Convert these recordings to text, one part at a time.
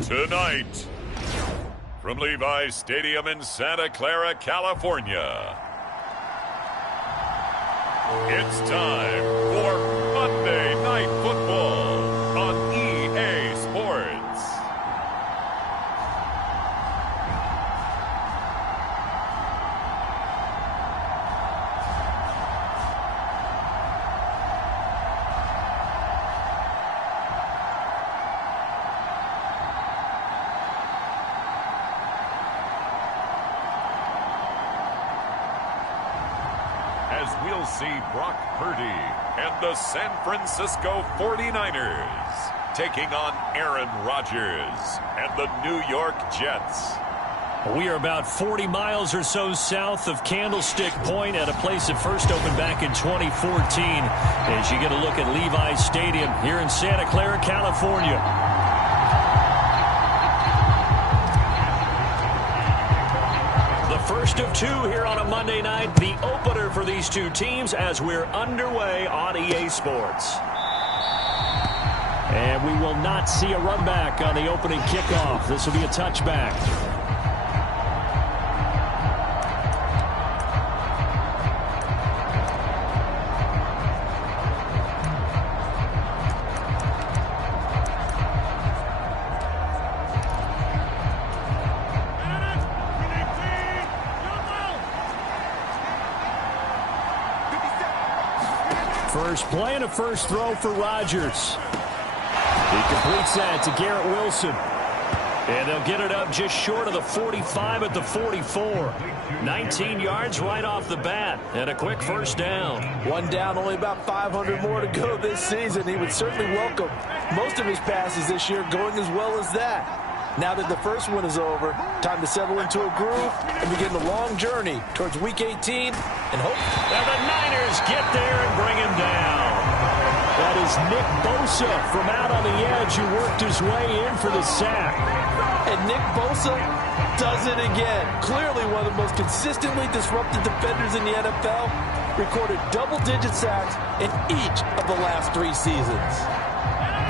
Tonight, from Levi's Stadium in Santa Clara, California, it's time for Monday Night Football on EA Sports. As we'll see Brock Purdy and the San Francisco 49ers taking on Aaron Rodgers and the New York Jets. We are about 40 miles or so south of Candlestick Point at a place that first opened back in 2014 as you get a look at Levi's Stadium here in Santa Clara, California. First of two here on a Monday night, the opener for these two teams as we're underway on EA Sports. And we will not see a run back on the opening kickoff. This will be a touchback. First play and a first throw for Rodgers. He completes that to Garrett Wilson. And they'll get it up just short of the 45 at the 44. 19 yards right off the bat. And a quick first down. One down, only about 500 more to go this season. He would certainly welcome most of his passes this year going as well as that. Now that the first one is over, time to settle into a groove and begin the long journey towards Week 18 and hope. And the Niners get there and bring him down. That is Nick Bosa from out on the edge who worked his way in for the sack. And Nick Bosa does it again. Clearly one of the most consistently disrupted defenders in the NFL. Recorded double-digit sacks in each of the last 3 seasons.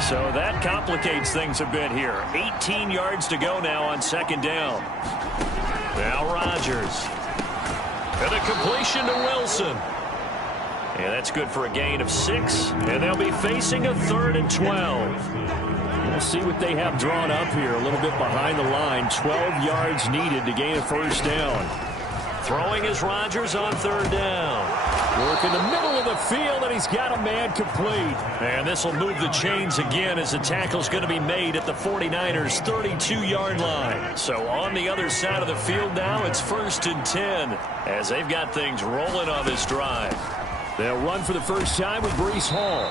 So that complicates things a bit here. 18 yards to go now on second down. Now Rodgers. And a completion to Wilson. And that's good for a gain of 6. And they'll be facing a 3rd and 12. We'll see what they have drawn up here. A little bit behind the line. 12 yards needed to gain a first down. Throwing is Rodgers on 3rd down. Work in the middle of the field, and he's got a man complete. And this will move the chains again as the tackle's going to be made at the 49ers' 32-yard line. So on the other side of the field now, it's 1st and 10 as they've got things rolling on this drive. They'll run for the first time with Breece Hall.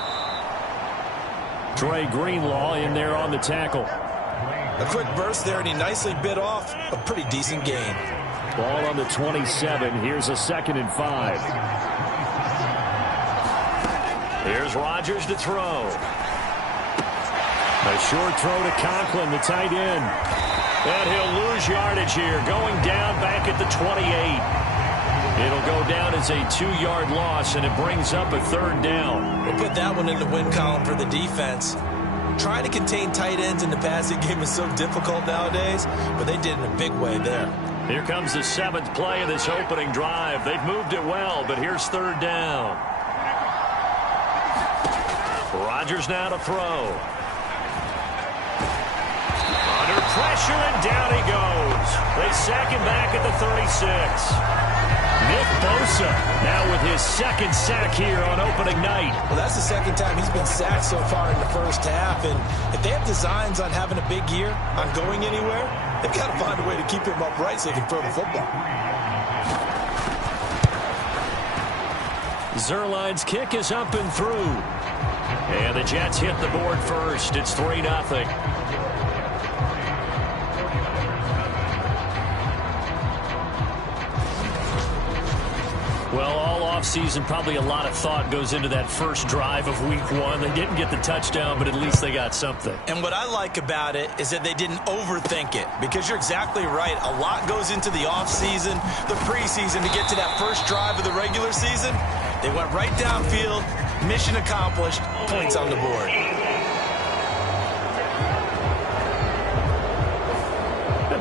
Trey Greenlaw in there on the tackle. A quick burst there, and he nicely bit off a pretty decent gain. Ball on the 27. Here's a 2nd and 5. Here's Rodgers to throw. A short throw to Conklin, the tight end. And he'll lose yardage here, going down back at the 28. It'll go down as a 2-yard loss, and it brings up a 3rd down. We'll put that one in the win column for the defense. Trying to contain tight ends in the passing game is so difficult nowadays, but they did in a big way there. Here comes the 7th play of this opening drive. They've moved it well, but here's 3rd down. Rodgers now to throw. Under pressure, and down he goes. They sack him back at the 36. Nick Bosa now with his 2nd sack here on opening night. Well, that's the 2nd time he's been sacked so far in the first half. And if they have designs on having a big year, on going anywhere, they've got to find a way to keep him upright so he can throw the football. Zerline's kick is up and through. And the Jets hit the board first. It's 3-0. Well, all offseason, probably a lot of thought goes into that first drive of week 1. They didn't get the touchdown, but at least they got something. And what I like about it is that they didn't overthink it, because you're exactly right. A lot goes into the offseason, the preseason, to get to that first drive of the regular season. They went right downfield, mission accomplished, points on the board.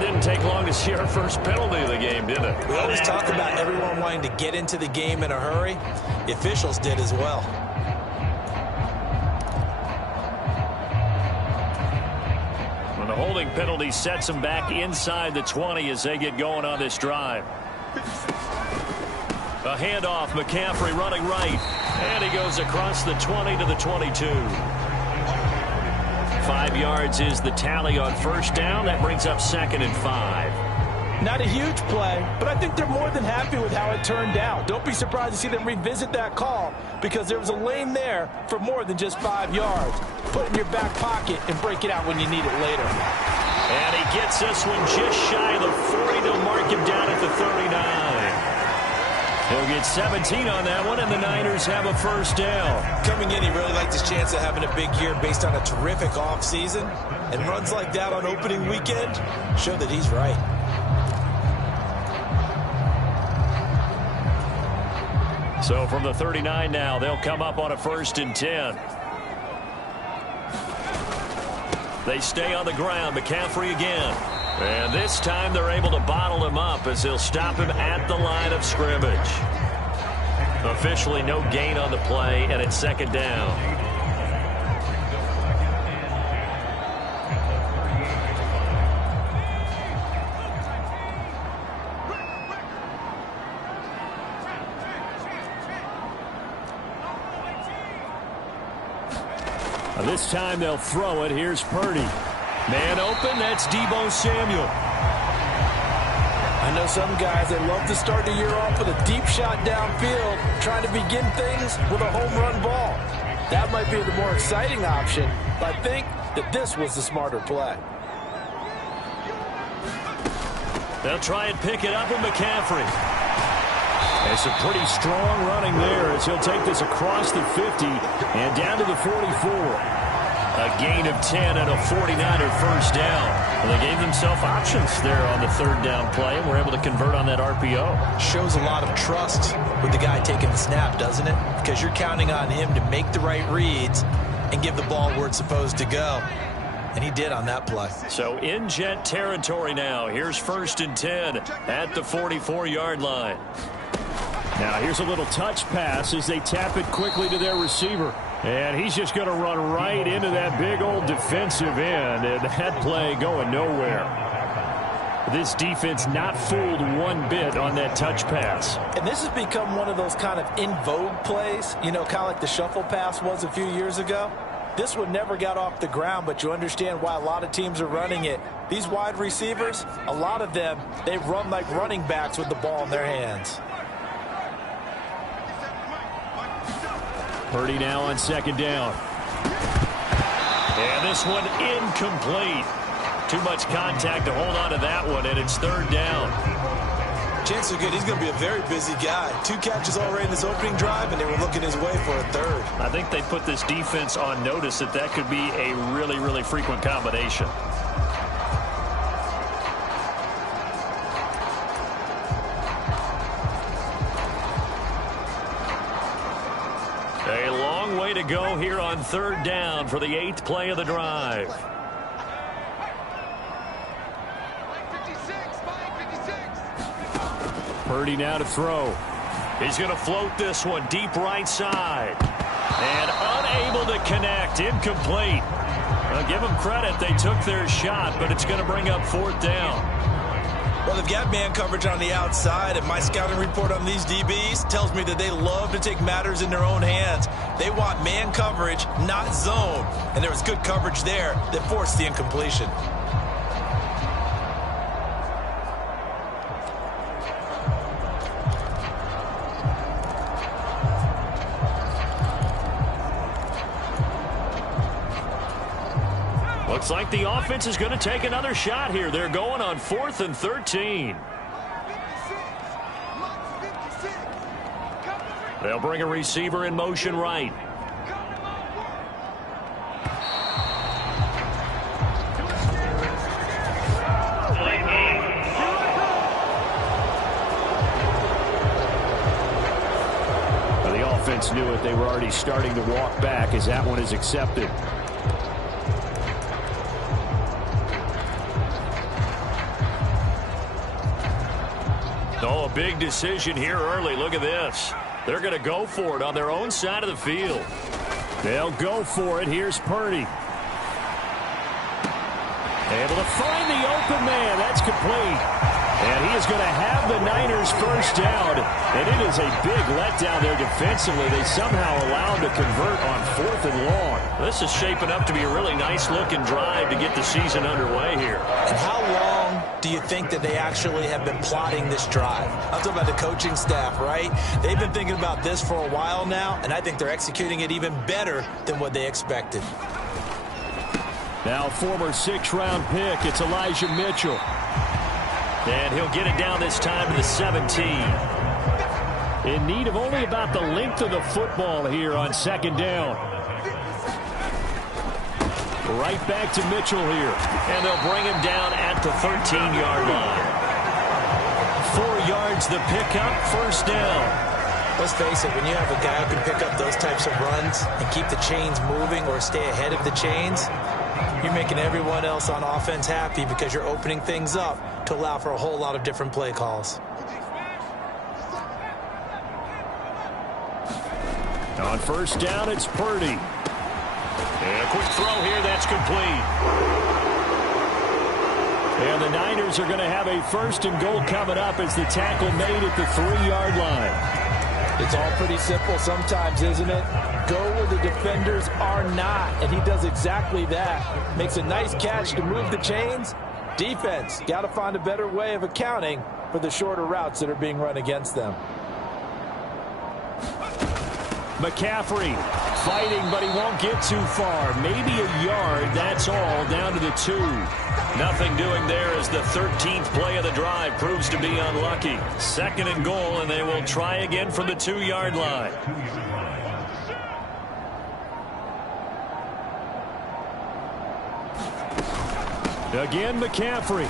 didn't take long to see our first penalty of the game, did it? We always talk about everyone wanting to get into the game in a hurry. The officials did as well. Well, the holding penalty sets them back inside the 20 as they get going on this drive. A handoff, McCaffrey running right. And he goes across the 20 to the 22. 5 yards is the tally on first down. That brings up 2nd and 5. Not a huge play, but I think they're more than happy with how it turned out. Don't be surprised to see them revisit that call because there was a lane there for more than just 5 yards. Put it in your back pocket and break it out when you need it later. And he gets this one just shy of the 40 to mark him down at the 39. He'll get 17 on that one, and the Niners have a first down. Coming in, he really liked his chance of having a big year based on a terrific offseason. And runs like that on opening weekend show that he's right. So from the 39 now, they'll come up on a 1st and 10. They stay on the ground. McCaffrey again. And this time they're able to bottle him up as they'll stop him at the line of scrimmage. Officially no gain on the play, and it's 2nd down. This time they'll throw it. Here's Purdy. Man open, that's Deebo Samuel. I know some guys, they love to start the year off with a deep shot downfield, trying to begin things with a home run ball. That might be the more exciting option, but I think that this was the smarter play. They'll try and pick it up with McCaffrey. And some pretty strong running there as he'll take this across the 50 and down to the 44. A gain of 10 and a 49er first down. Well, they gave themselves options there on the 3rd down play and were able to convert on that RPO. Shows a lot of trust with the guy taking the snap, doesn't it? Because you're counting on him to make the right reads and give the ball where it's supposed to go. And he did on that play. So in jet territory now. Here's 1st and 10 at the 44-yard line. Now here's a little touch pass as they tap it quickly to their receiver. And he's just going to run right into that big old defensive end. And that play going nowhere. This defense not fooled one bit on that touch pass. And this has become one of those kind of in vogue plays, you know, kind of like the shuffle pass was a few years ago. This one never got off the ground, but you understand why a lot of teams are running it. These wide receivers, a lot of them, they run like running backs with the ball in their hands. Purdy now on 2nd down. And this one incomplete. Too much contact to hold on to that one, and it's 3rd down. Chances are good. He's going to be a very busy guy. 2 catches already in this opening drive, and they were looking his way for a 3rd. I think they put this defense on notice that that could be a really, really frequent combination. A long way to go here on 3rd down for the 8th play of the drive. Purdy now to throw. He's going to float this one deep right side. And unable to connect. Incomplete. Well, give them credit. They took their shot, but it's going to bring up 4th down. Well, they've got man coverage on the outside, and my scouting report on these DBs tells me that they love to take matters in their own hands. They want man coverage, not zone. And there was good coverage there that forced the incompletion. Looks like the offense is going to take another shot here. They're going on 4th and 13. They'll bring a receiver in motion right. Well, the offense knew it. They were already starting to walk back as that one is accepted. Oh, a big decision here early. Look at this. They're going to go for it on their own side of the field. They'll go for it. Here's Purdy. Able to find the open man. That's complete. And he is going to have the Niners first down. And it is a big letdown there defensively. They somehow allow him to convert on 4th and long. This is shaping up to be a really nice-looking drive to get the season underway here. And how long do you think that they actually have been plotting this drive? I'm talking about the coaching staff, right? They've been thinking about this for a while now, and I think they're executing it even better than what they expected. Now, former 6th-round pick, it's Elijah Mitchell. And he'll get it down this time to the 17. In need of only about the length of the football here on 2nd down. Right back to Mitchell here. And they'll bring him down at the 13-yard line. 4 yards the pickup, first down. Let's face it, when you have a guy who can pick up those types of runs and keep the chains moving or stay ahead of the chains, you're making everyone else on offense happy because you're opening things up to allow for a whole lot of different play calls. On first down, it's Purdy. And a quick throw here, that's complete. And the Niners are going to have a 1st and goal coming up as the tackle made at the 3-yard line. It's all pretty simple sometimes, isn't it? Go where the defenders are not, and he does exactly that. Makes a nice catch to move the chains. Defense, got to find a better way of accounting for the shorter routes that are being run against them. McCaffrey fighting, but he won't get too far. Maybe a yard, that's all, down to the 2. Nothing doing there as the 13th play of the drive proves to be unlucky. 2nd and goal, and they will try again from the 2-yard line. Again, McCaffrey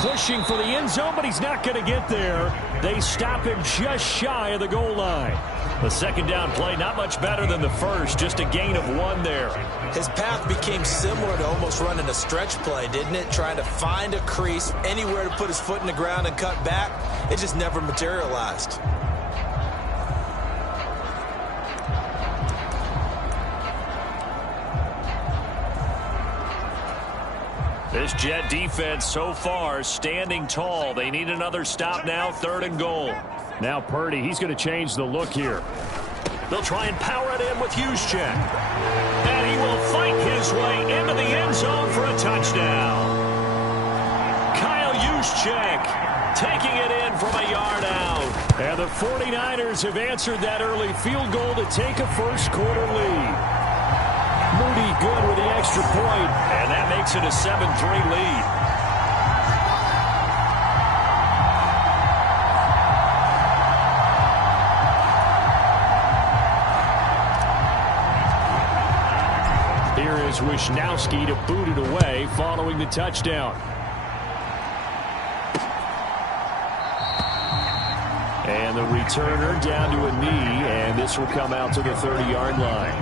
pushing for the end zone, but he's not going to get there. They stop him just shy of the goal line. The 2nd down play, not much better than the first, just a gain of 1 there. His path became similar to almost running a stretch play, didn't it? Trying to find a crease, anywhere to put his foot in the ground and cut back. It just never materialized. This Jet defense so far standing tall. They need another stop now, 3rd and goal. Now Purdy, he's going to change the look here. They'll try and power it in with Juszczyk. And he will fight his way into the end zone for a touchdown. Kyle Juszczyk taking it in from a yard out. And the 49ers have answered that early field goal to take a first-quarter lead. Moody good with the extra point, and that makes it a 7-3 lead. Here is Wisnowski to boot it away following the touchdown. And the returner down to a knee, and this will come out to the 30-yard line.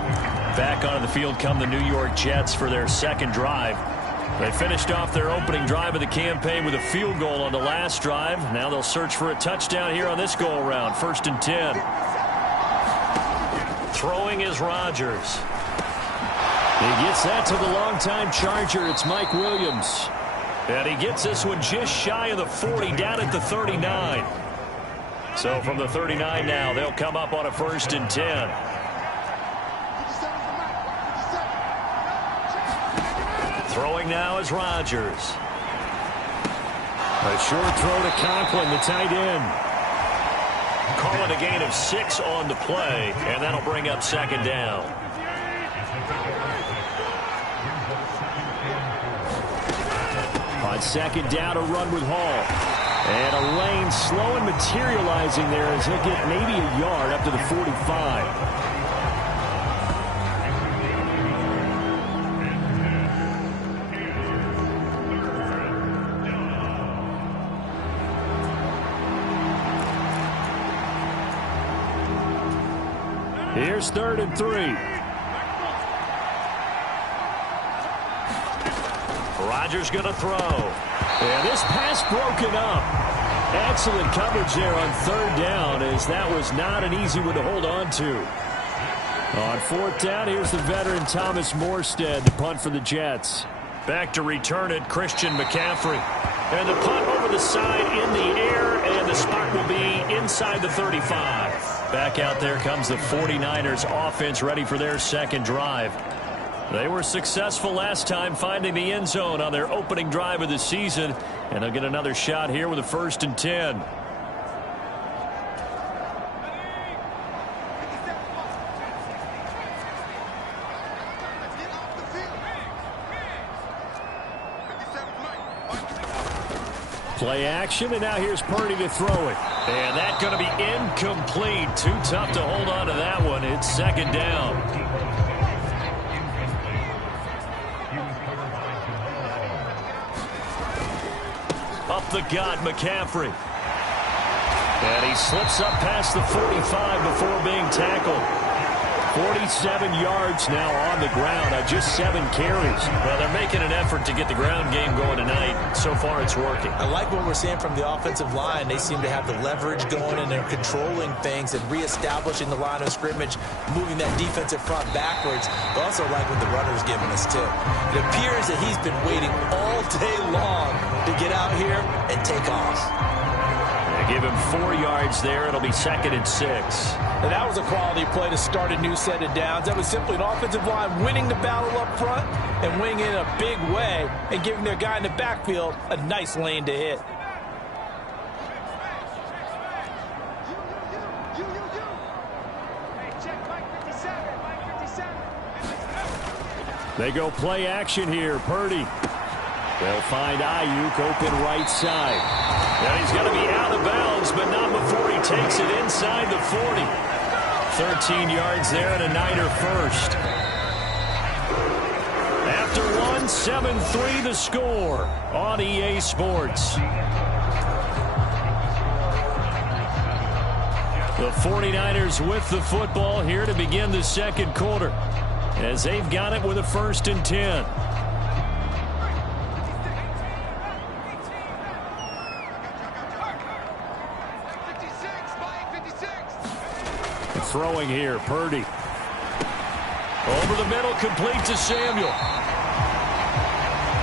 Back onto the field come the New York Jets for their 2nd drive. They finished off their opening drive of the campaign with a field goal on the last drive. Now they'll search for a touchdown here on this go-around. 1st and 10. Throwing is Rodgers. He gets that to the longtime Charger. It's Mike Williams. And he gets this one just shy of the 40, down at the 39. So from the 39 now, they'll come up on a 1st and 10. Throwing now is Rodgers. A short throw to Conklin, the tight end. Call it a gain of 6 on the play, and that'll bring up 2nd down. On 2nd down, a run with Hall. And a lane slow and materializing there as he'll get maybe a yard up to the 45. Here's 3rd and 3. Rodgers going to throw. And this pass broken up. Excellent coverage there on third down, as that was not an easy one to hold on to. On fourth down, here's the veteran Thomas Morstead to punt for the Jets. Back to return it, Christian McCaffrey. And the punt over the side in the air, and the spot will be inside the 35. Back out there comes the 49ers offense, ready for their second drive. They were successful last time finding the end zone on their opening drive of the season, and they'll get another shot here with a 1st and 10. Play action, and now here's Purdy to throw it. And that's going to be incomplete. Too tough to hold on to that one. It's 2nd down. Up the gut, McCaffrey. And he slips up past the 45 before being tackled. 47 yards now on the ground on just 7 carries. Well, they're making an effort to get the ground game going tonight. So far, it's working. I like what we're seeing from the offensive line. They seem to have the leverage going, and they're controlling things and reestablishing the line of scrimmage, moving that defensive front backwards. But also like what the runner's giving us, too. It appears that he's been waiting all day long to get out here and take off. They give him 4 yards there. It'll be 2nd and 6. And that was a quality play to start a new set of downs. That was simply an offensive line winning the battle up front and winning it in a big way and giving their guy in the backfield a nice lane to hit. They go play action here. Purdy. They'll find Ayuk open right side. And he's going to be out of bounds, but not before he takes it inside the 40. 13 yards there and a Niner first. After one, 7-3 the score on EA Sports. The 49ers with the football here to begin the second quarter, as they've got it with a 1st and 10. Throwing here, Purdy. Over the middle, complete to Samuel.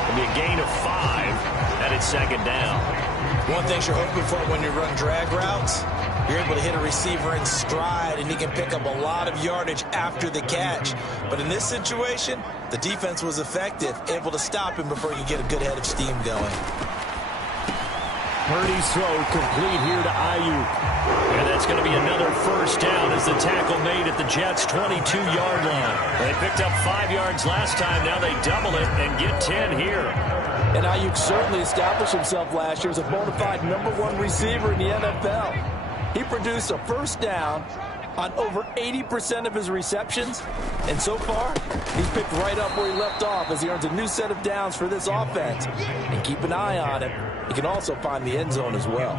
It'll be a gain of 5, and it's 2nd down. One thing you're hoping for when you run drag routes, you're able to hit a receiver in stride, and he can pick up a lot of yardage after the catch. But in this situation, the defense was effective, able to stop him before you get a good head of steam going. Purdy's throw complete here to Ayuk. And that's going to be another 1st down as the tackle made at the Jets' 22-yard line. They picked up 5 yards last time. Now they double it and get 10 here. And Ayuk certainly established himself last year as a bona fide #1 receiver in the NFL. He produced a 1st down on over 80% of his receptions. And so far, he's picked right up where he left off as he earns a new set of downs for this offense. And keep an eye on him. He can also find the end zone as well.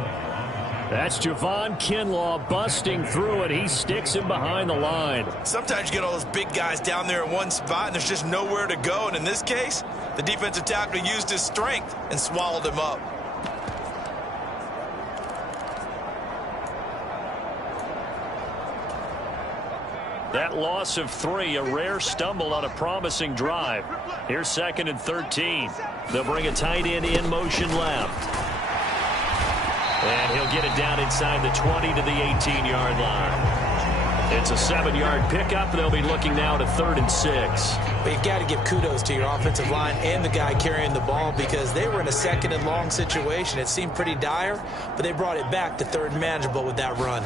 That's Javon Kinlaw busting through it. He sticks him behind the line. Sometimes you get all those big guys down there in one spot, and there's just nowhere to go. And in this case, the defensive tackle used his strength and swallowed him up. That loss of 3, a rare stumble on a promising drive. Here's 2nd and 13. They'll bring a tight end in motion left. And he'll get it down inside the 20 to the 18-yard line. It's a 7-yard pickup. They'll be looking now to 3rd and 6. But you've got to give kudos to your offensive line and the guy carrying the ball, because they were in a 2nd and long situation. It seemed pretty dire, but they brought it back to 3rd and manageable with that run.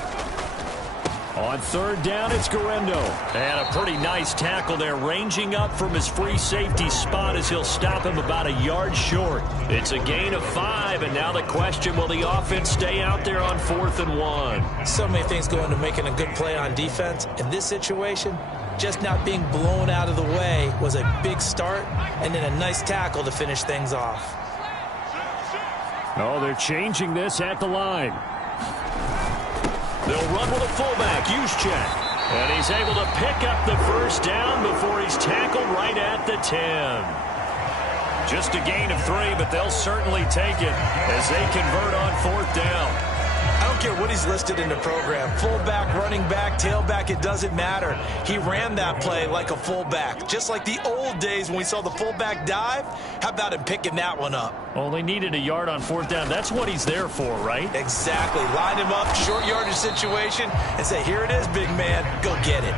On 3rd down, it's Guerrero. And a pretty nice tackle there, ranging up from his free safety spot as he'll stop him about a yard short. It's a gain of 5, and now the question, will the offense stay out there on 4th and 1? So many things go into making a good play on defense. In this situation, just not being blown out of the way was a big start, and then a nice tackle to finish things off. Oh, they're changing this at the line. They'll run with a fullback, Juszczyk. And he's able to pick up the 1st down before he's tackled right at the 10. Just a gain of 3, but they'll certainly take it as they convert on 4th down. I don't care what he's listed in the program. Fullback, running back, tailback, it doesn't matter. He ran that play like a fullback, just like the old days when we saw the fullback dive. How about him picking that one up? Well, they needed a yard on 4th down. That's what he's there for, right? Exactly. Line him up, short yardage situation, and say, here it is, big man. Go get it.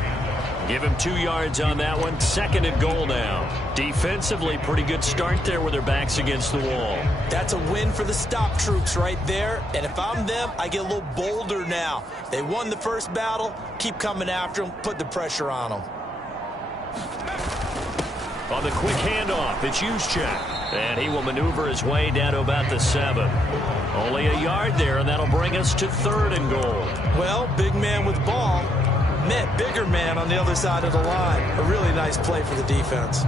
Give him 2 yards on that one. 2nd and goal now. Defensively, pretty good start there with their backs against the wall. That's a win for the stop troops right there. And if I'm them, I get a little bolder now. They won the first battle. Keep coming after them. Put the pressure on them. On the quick handoff, it's Juszczyk. And he will maneuver his way down to about the 7. Only a yard there, and that'll bring us to 3rd and goal. Well, big man with ball met bigger man on the other side of the line. A really nice play for the defense.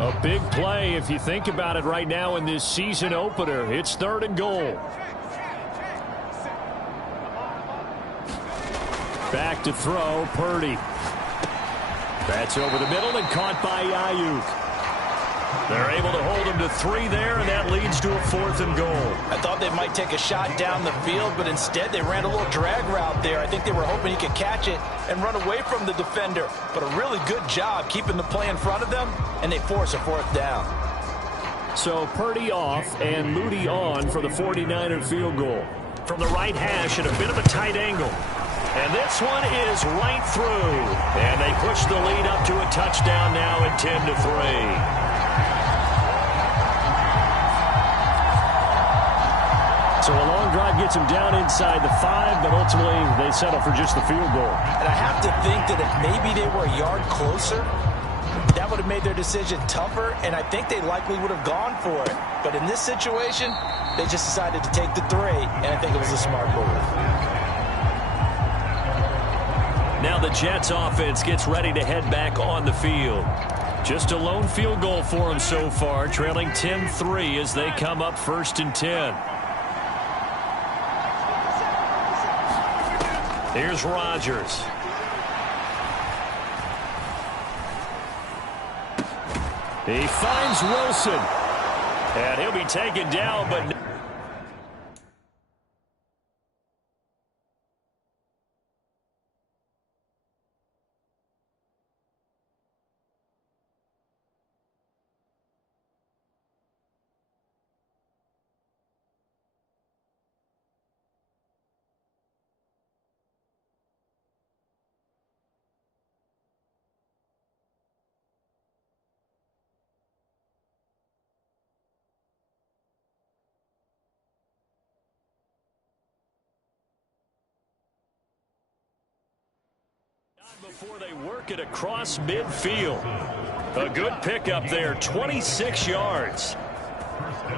A big play if you think about it right now in this season opener. It's 3rd and goal. Back to throw, Purdy. That's over the middle and caught by Ayuk. They're able to hold him to 3 there, and that leads to a 4th and goal. I thought they might take a shot down the field, but instead they ran a little drag route there. I think they were hoping he could catch it and run away from the defender. But a really good job keeping the play in front of them, and they force a 4th down. So Purdy off and Moody on for the 49er field goal. From the right hash at a bit of a tight angle. And this one is right through. And they push the lead up to a touchdown now at 10-3. So a long drive gets them down inside the 5, but ultimately they settle for just the field goal. And I have to think that if maybe they were a yard closer, that would have made their decision tougher, and I think they likely would have gone for it. But in this situation, they just decided to take the 3, and I think it was a smart move. Now the Jets offense gets ready to head back on the field. Just a lone field goal for them so far, trailing 10-3 as they come up 1st and 10. Here's Rodgers. He finds Wilson. And he'll be taken down, but before they work it across midfield. A good pickup there, 26 yards.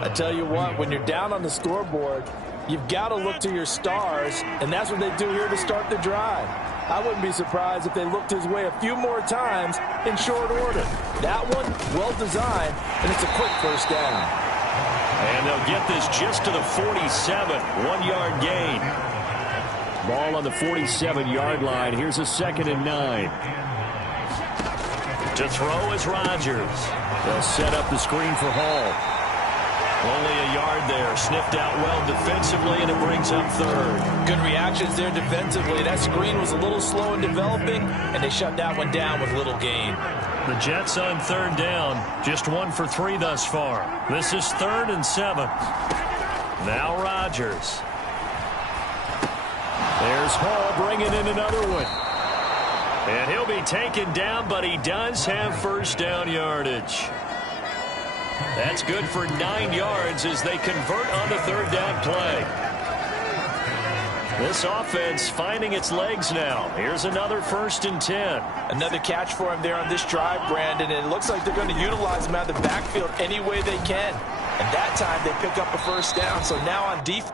I tell you what, when you're down on the scoreboard, you've got to look to your stars, and that's what they do here to start the drive. I wouldn't be surprised if they looked his way a few more times in short order. That one, well designed, and it's a quick 1st down. And they'll get this just to the 47, 1-yard gain. Ball on the 47-yard line. Here's a 2nd and 9. To throw is Rodgers. They'll set up the screen for Hall. Only a yard there. Sniffed out well defensively, and it brings up 3rd. Good reactions there defensively. That screen was a little slow in developing, and they shut that one down with little gain. The Jets on 3rd down. Just 1 for 3 thus far. This is 3rd and 7. Now Rodgers. There's Hall bringing in another one. And he'll be taken down, but he does have 1st down yardage. That's good for 9 yards as they convert on the 3rd down play. This offense finding its legs now. Here's another 1st and 10. Another catch for him there on this drive, Brandon, and it looks like they're going to utilize him out of the backfield any way they can. And that time they pick up a 1st down, so now on defense.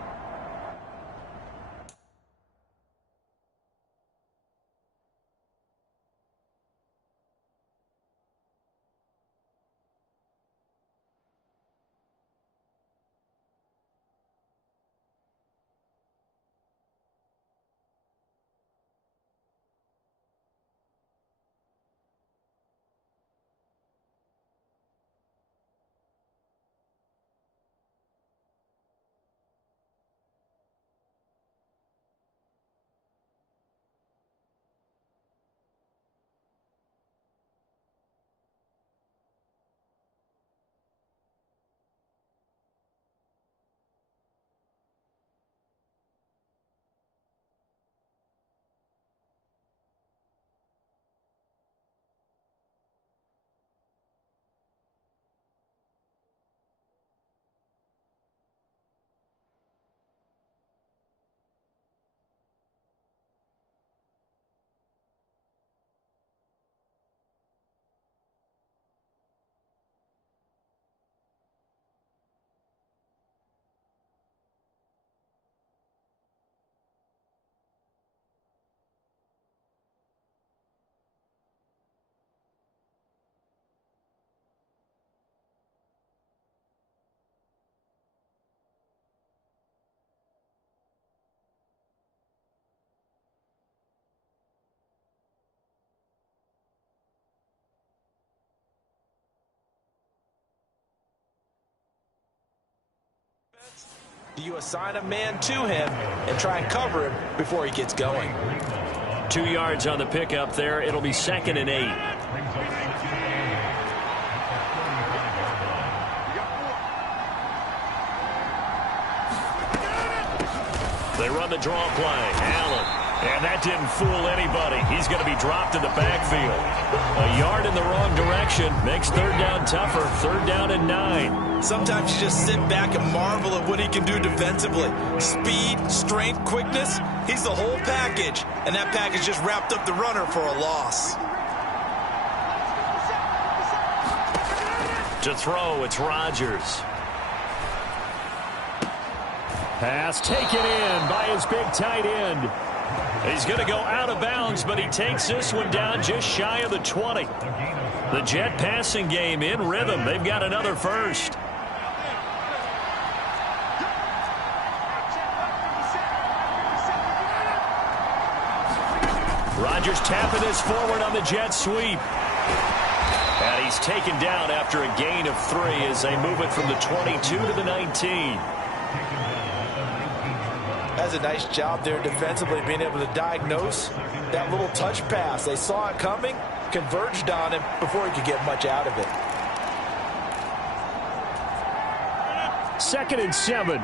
Do you assign a man to him and try and cover him before he gets going? 2 yards on the pickup there. It'll be 2nd and 8. They run the draw play. Allen. And that didn't fool anybody. He's going to be dropped in the backfield. A yard in the wrong direction makes 3rd down tougher. 3rd down and 9. Sometimes you just sit back and marvel at what he can do defensively. Speed, strength, quickness. He's the whole package. And that package just wrapped up the runner for a loss. To throw, it's Rodgers. Pass taken in by his big tight end. He's going to go out of bounds, but he takes this one down just shy of the 20. The Jet passing game in rhythm. They've got another first. Rodgers tapping this forward on the jet sweep. And he's taken down after a gain of 3 as they move it from the 22 to the 19. That's a nice job there defensively, being able to diagnose that little touch pass. They saw it coming, converged on him before he could get much out of it. 2nd and 7.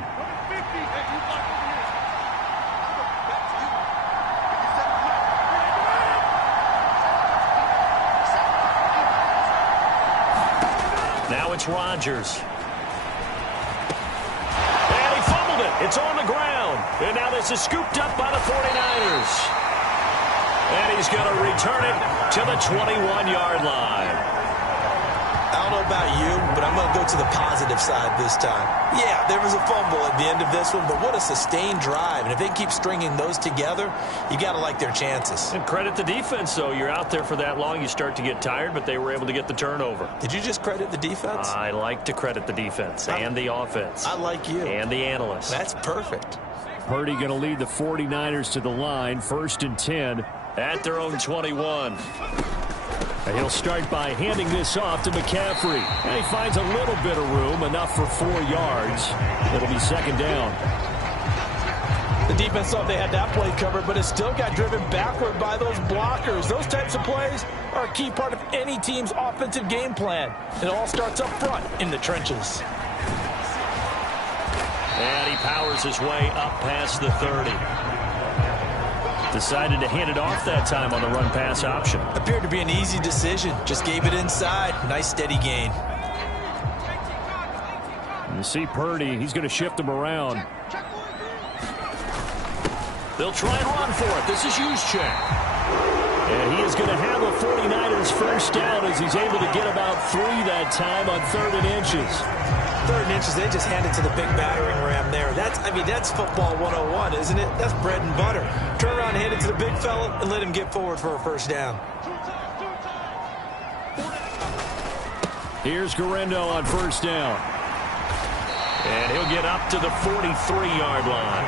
Now it's Rodgers. And he fumbled it. It's on the ground. And now this is scooped up by the 49ers. And he's going to return it to the 21-yard line. I don't know about you, but I'm going to go to the positive side this time. Yeah, there was a fumble at the end of this one, but what a sustained drive. And if they keep stringing those together, you got to like their chances. And credit the defense, though. You're out there for that long, you start to get tired, but they were able to get the turnover. Did you just credit the defense? I like to credit the defense and the offense. I like you. And the analysts. That's perfect. Purdy going to lead the 49ers to the line, 1st and 10 at their own 21. And he'll start by handing this off to McCaffrey. And he finds a little bit of room, enough for 4 yards. It'll be 2nd down. The defense thought they had that play covered, but it still got driven backward by those blockers. Those types of plays are a key part of any team's offensive game plan. It all starts up front in the trenches. And he powers his way up past the 30. Decided to hand it off that time on the run-pass option. Appeared to be an easy decision. Just gave it inside. Nice steady gain. You see Purdy, he's going to shift him around. They'll try and run for it. This is Juszczyk. And he is going to have the 49ers first down as he's able to get about 3 that time on 3rd and inches. 3rd and inches, they just hand it to the big battering ram there. That's football 101, isn't it? That's bread and butter. Turn around, hand it to the big fella, and let him get forward for a first down. Here's Guerrero on 1st down. And he'll get up to the 43-yard line.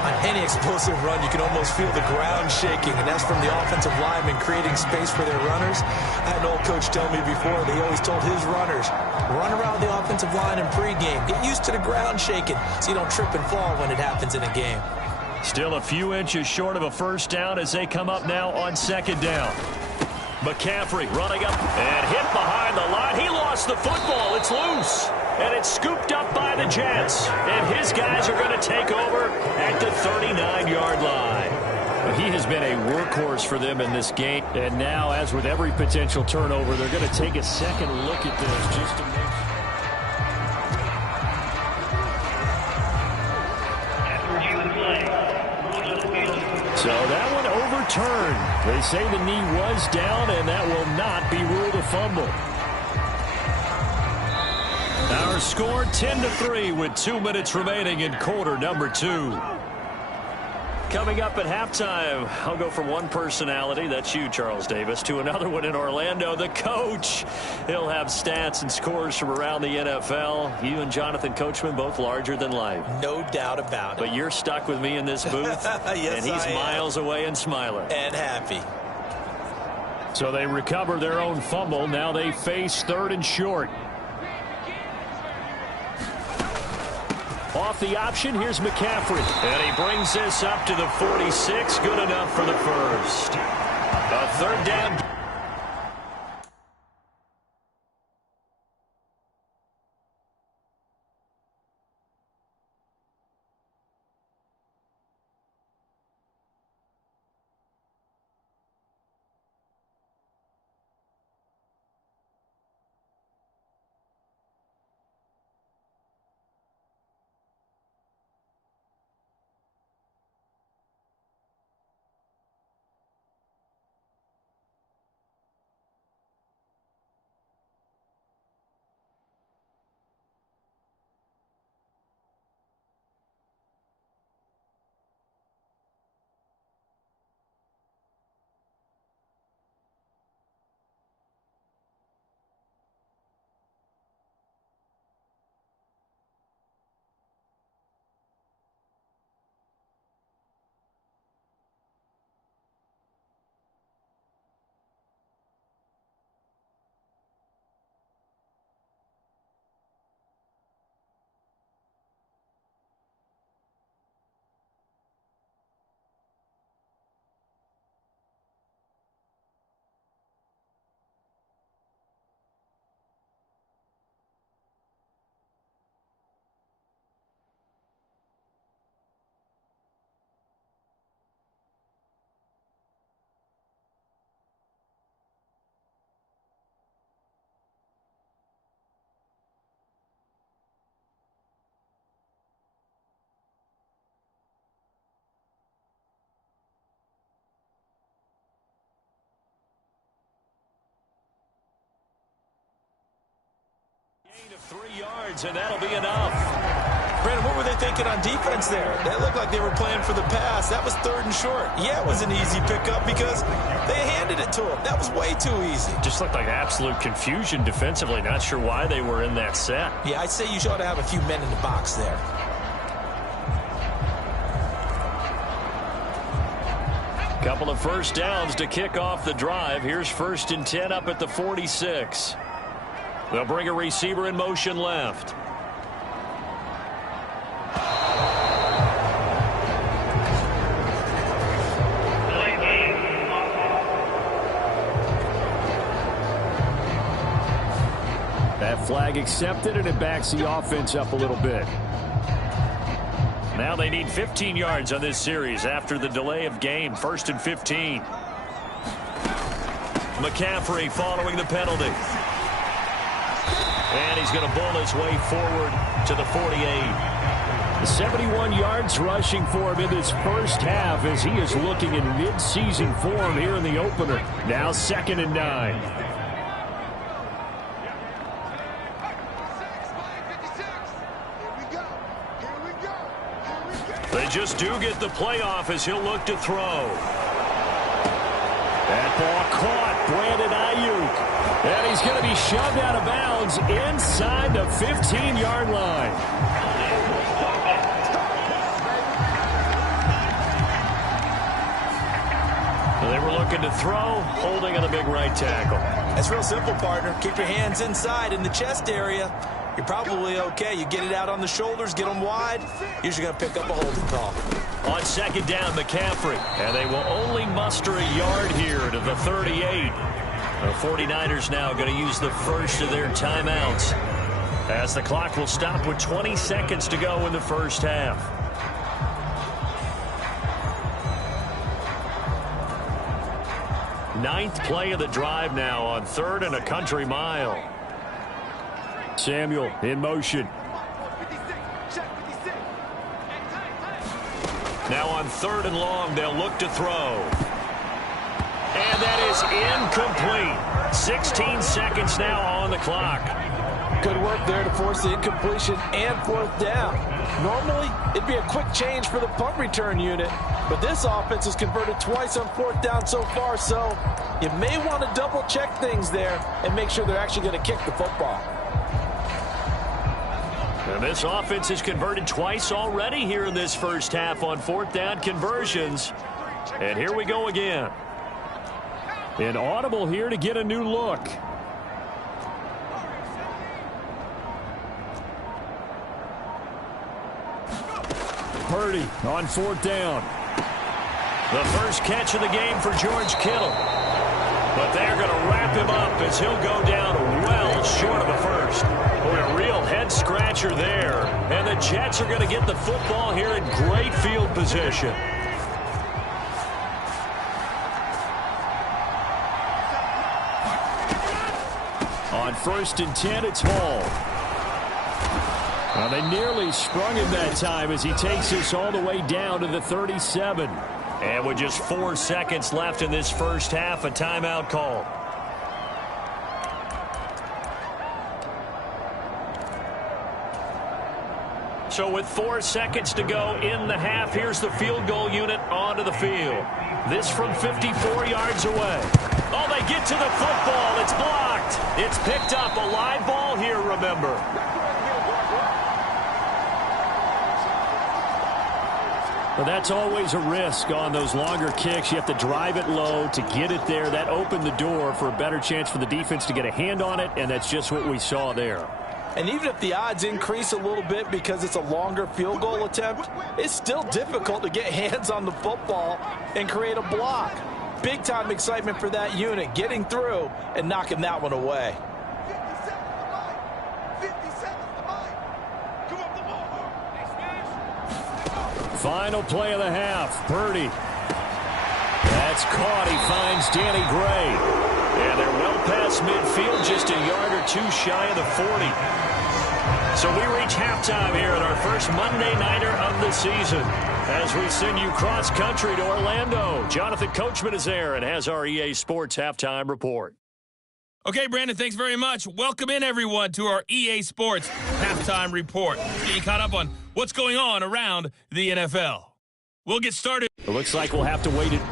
On any explosive run, you can almost feel the ground shaking, and that's from the offensive linemen creating space for their runners. I had an old coach tell me before, they always told his runners, run around the offensive line in pregame. Get used to the ground shaking so you don't trip and fall when it happens in a game. Still a few inches short of a first down as they come up now on 2nd down. McCaffrey running up and hit behind the line. He lost the football. It's loose. And it's scooped up by the Jets. And his guys are going to take over at the 39-yard line. He has been a workhorse for them in this game. And now, as with every potential turnover, they're going to take a second look at this just to make sure. So that one overturned. They say the knee was down, and that will not be ruled a fumble. Our score 10-3 with 2 minutes remaining in quarter number 2. Coming up at halftime, I'll go from one personality, that's you, Charles Davis, to another one in Orlando, the coach. He'll have stats and scores from around the NFL. You and Jonathan Coachman, both larger than life. No doubt about it. But you're stuck with me in this booth, yes, and he's miles away and smiling. And happy. So they recover their own fumble. Now they face 3rd and short. Off the option, here's McCaffrey. And he brings this up to the 46. Good enough for the first. A third down. Gain of 3 yards, and that'll be enough. Brandon, what were they thinking on defense there? They looked like they were playing for the pass. That was 3rd and short. Yeah, it was an easy pickup because they handed it to him. That was way too easy. Just looked like absolute confusion defensively. Not sure why they were in that set. Yeah, I'd say you ought to have a few men in the box there. Couple of first downs to kick off the drive. Here's 1st and 10 up at the 46. They'll bring a receiver in motion left. That flag accepted, and it backs the offense up a little bit. Now they need 15 yards on this series after the delay of game. 1st and 15. McCaffrey following the penalty. And he's going to bull his way forward to the 48. 71 yards rushing for him in this first half as he is looking in mid-season form here in the opener. Now 2nd and 9. They just do get the playoff as he'll look to throw. That ball caught. Brandon Ayuk. And he's going to be shoved out of bounds inside the 15-yard line. They were looking to throw, holding on the big right tackle. That's real simple, partner. Keep your hands inside in the chest area. You're probably okay. You get it out on the shoulders, get them wide. Usually going to pick up a holding call. On 2nd down, McCaffrey. And they will only muster a yard here to the 38. The 49ers now going to use the first of their timeouts as the clock will stop with 20 seconds to go in the first half. Ninth play of the drive now on 3rd and a country mile. Samuel in motion. Now on 3rd and long, they'll look to throw. And that is incomplete. 16 seconds now on the clock. Good work there to force the incompletion and 4th down. Normally, it'd be a quick change for the punt return unit, but this offense has converted twice on 4th down so far, so you may want to double-check things there and make sure they're actually going to kick the football. And this offense has converted twice already here in this first half on 4th down conversions. And here we go again. An audible here to get a new look. Purdy on 4th down. The first catch of the game for George Kittle. But they're going to wrap him up as he'll go down well short of a first. Boy, a real head-scratcher there. And the Jets are going to get the football here in great field position. On 1st and 10, it's Hall. Well, they nearly sprung him that time as he takes this all the way down to the 37. And with just 4 seconds left in this first half, a timeout call. So with 4 seconds to go in the half, here's the field goal unit onto the field. This from 54 yards away. Oh, they get to the football. It's blocked. It's picked up. A live ball here, remember. Well, that's always a risk on those longer kicks. You have to drive it low to get it there. That opened the door for a better chance for the defense to get a hand on it, and that's just what we saw there. And even if the odds increase a little bit because it's a longer field goal attempt, it's still difficult to get hands on the football and create a block. Big-time excitement for that unit, getting through and knocking that one away. Final play of the half. Purdy. That's caught. He finds Danny Gray. And they're well past midfield, just a yard or two shy of the 40. So we reach halftime here at our first Monday Nighter of the season. As we send you cross-country to Orlando, Jonathan Coachman is there and has our EA Sports Halftime Report. Okay, Brandon, thanks very much. Welcome in, everyone, to our EA Sports Halftime Report. Get you caught up on what's going on around the NFL. We'll get started. It looks like we'll have to wait it.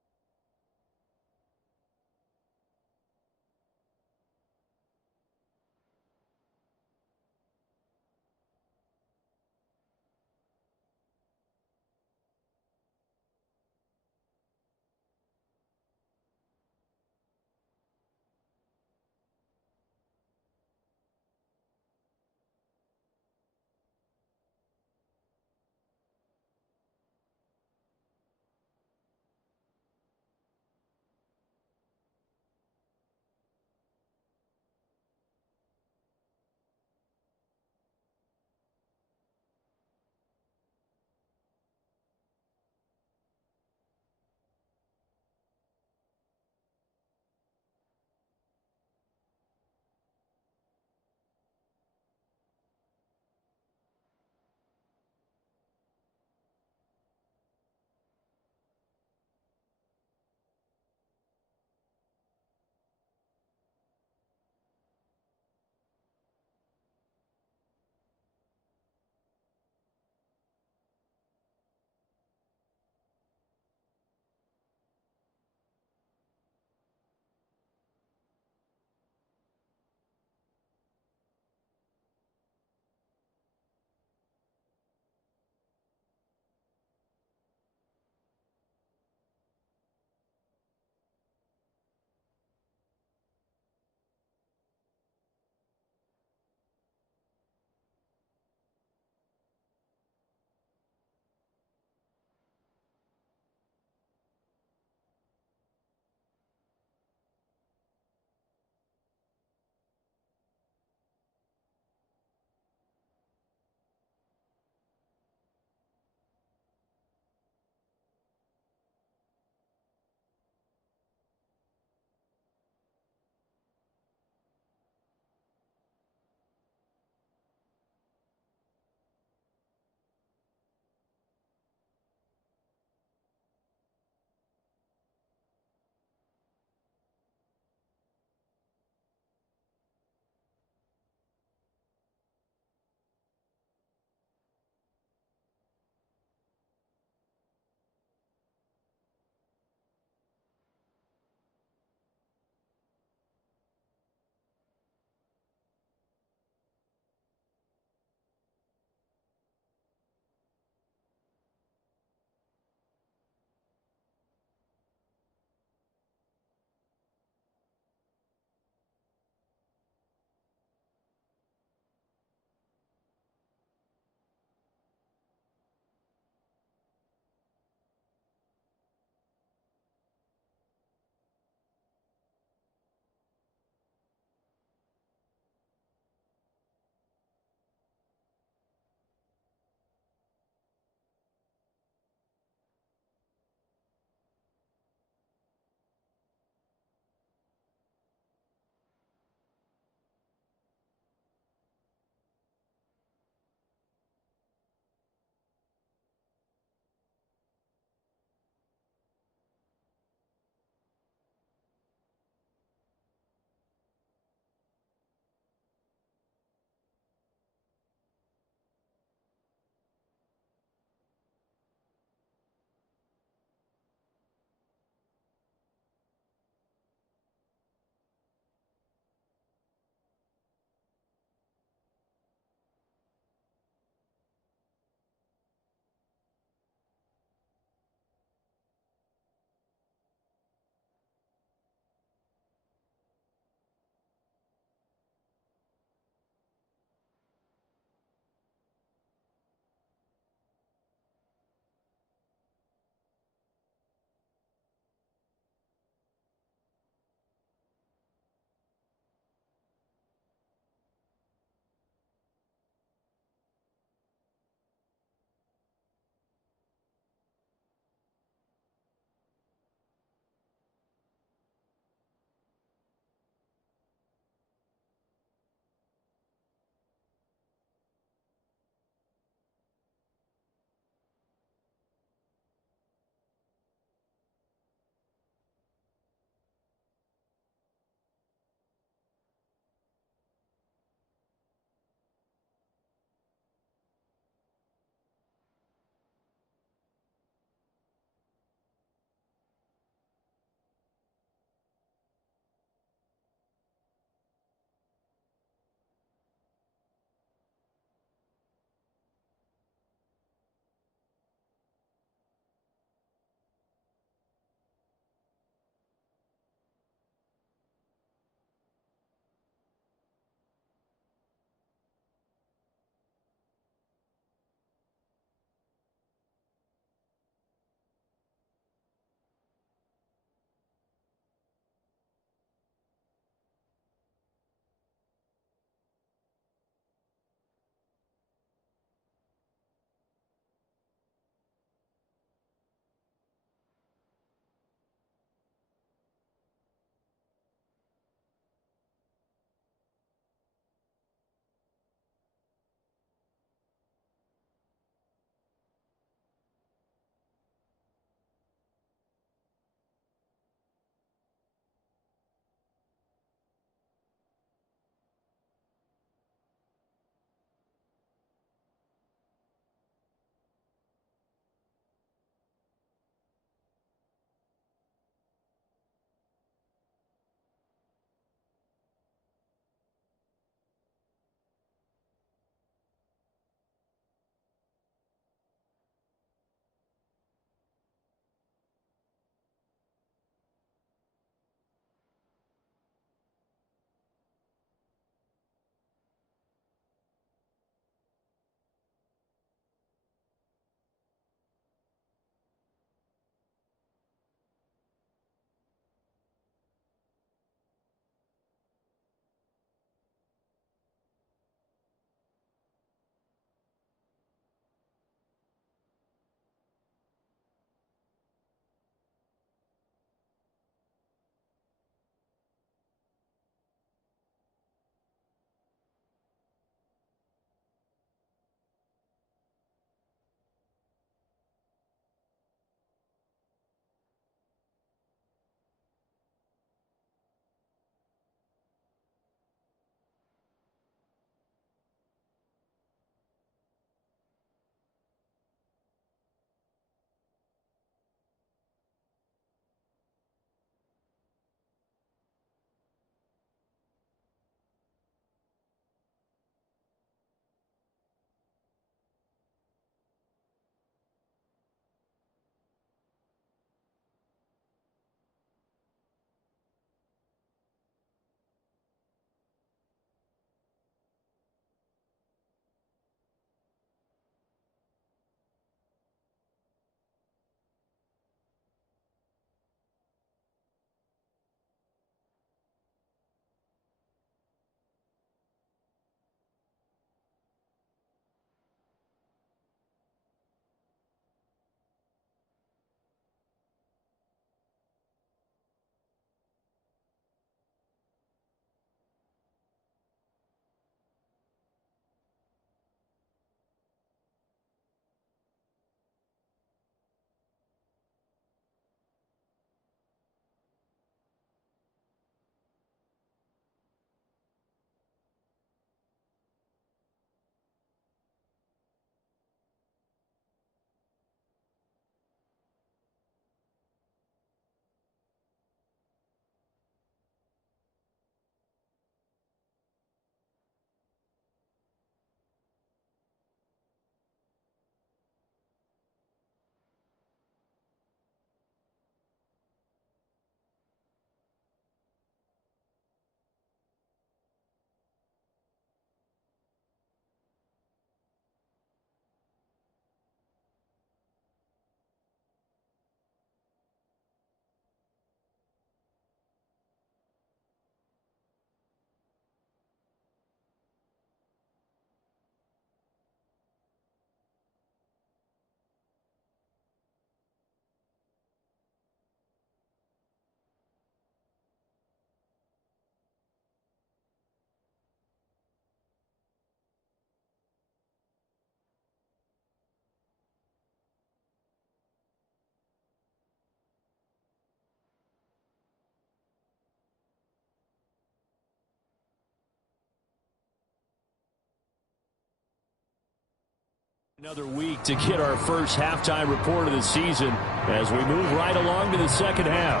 Another week to get our first halftime report of the season as we move right along to the second half.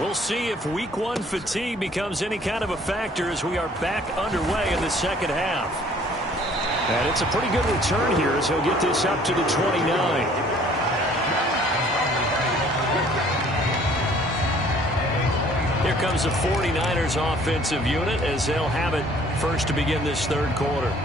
We'll see if week one fatigue becomes any kind of a factor as we are back underway in the second half. And it's a pretty good return here as he'll get this up to the 29. Here comes the 49ers offensive unit as they'll have it first to begin this third quarter.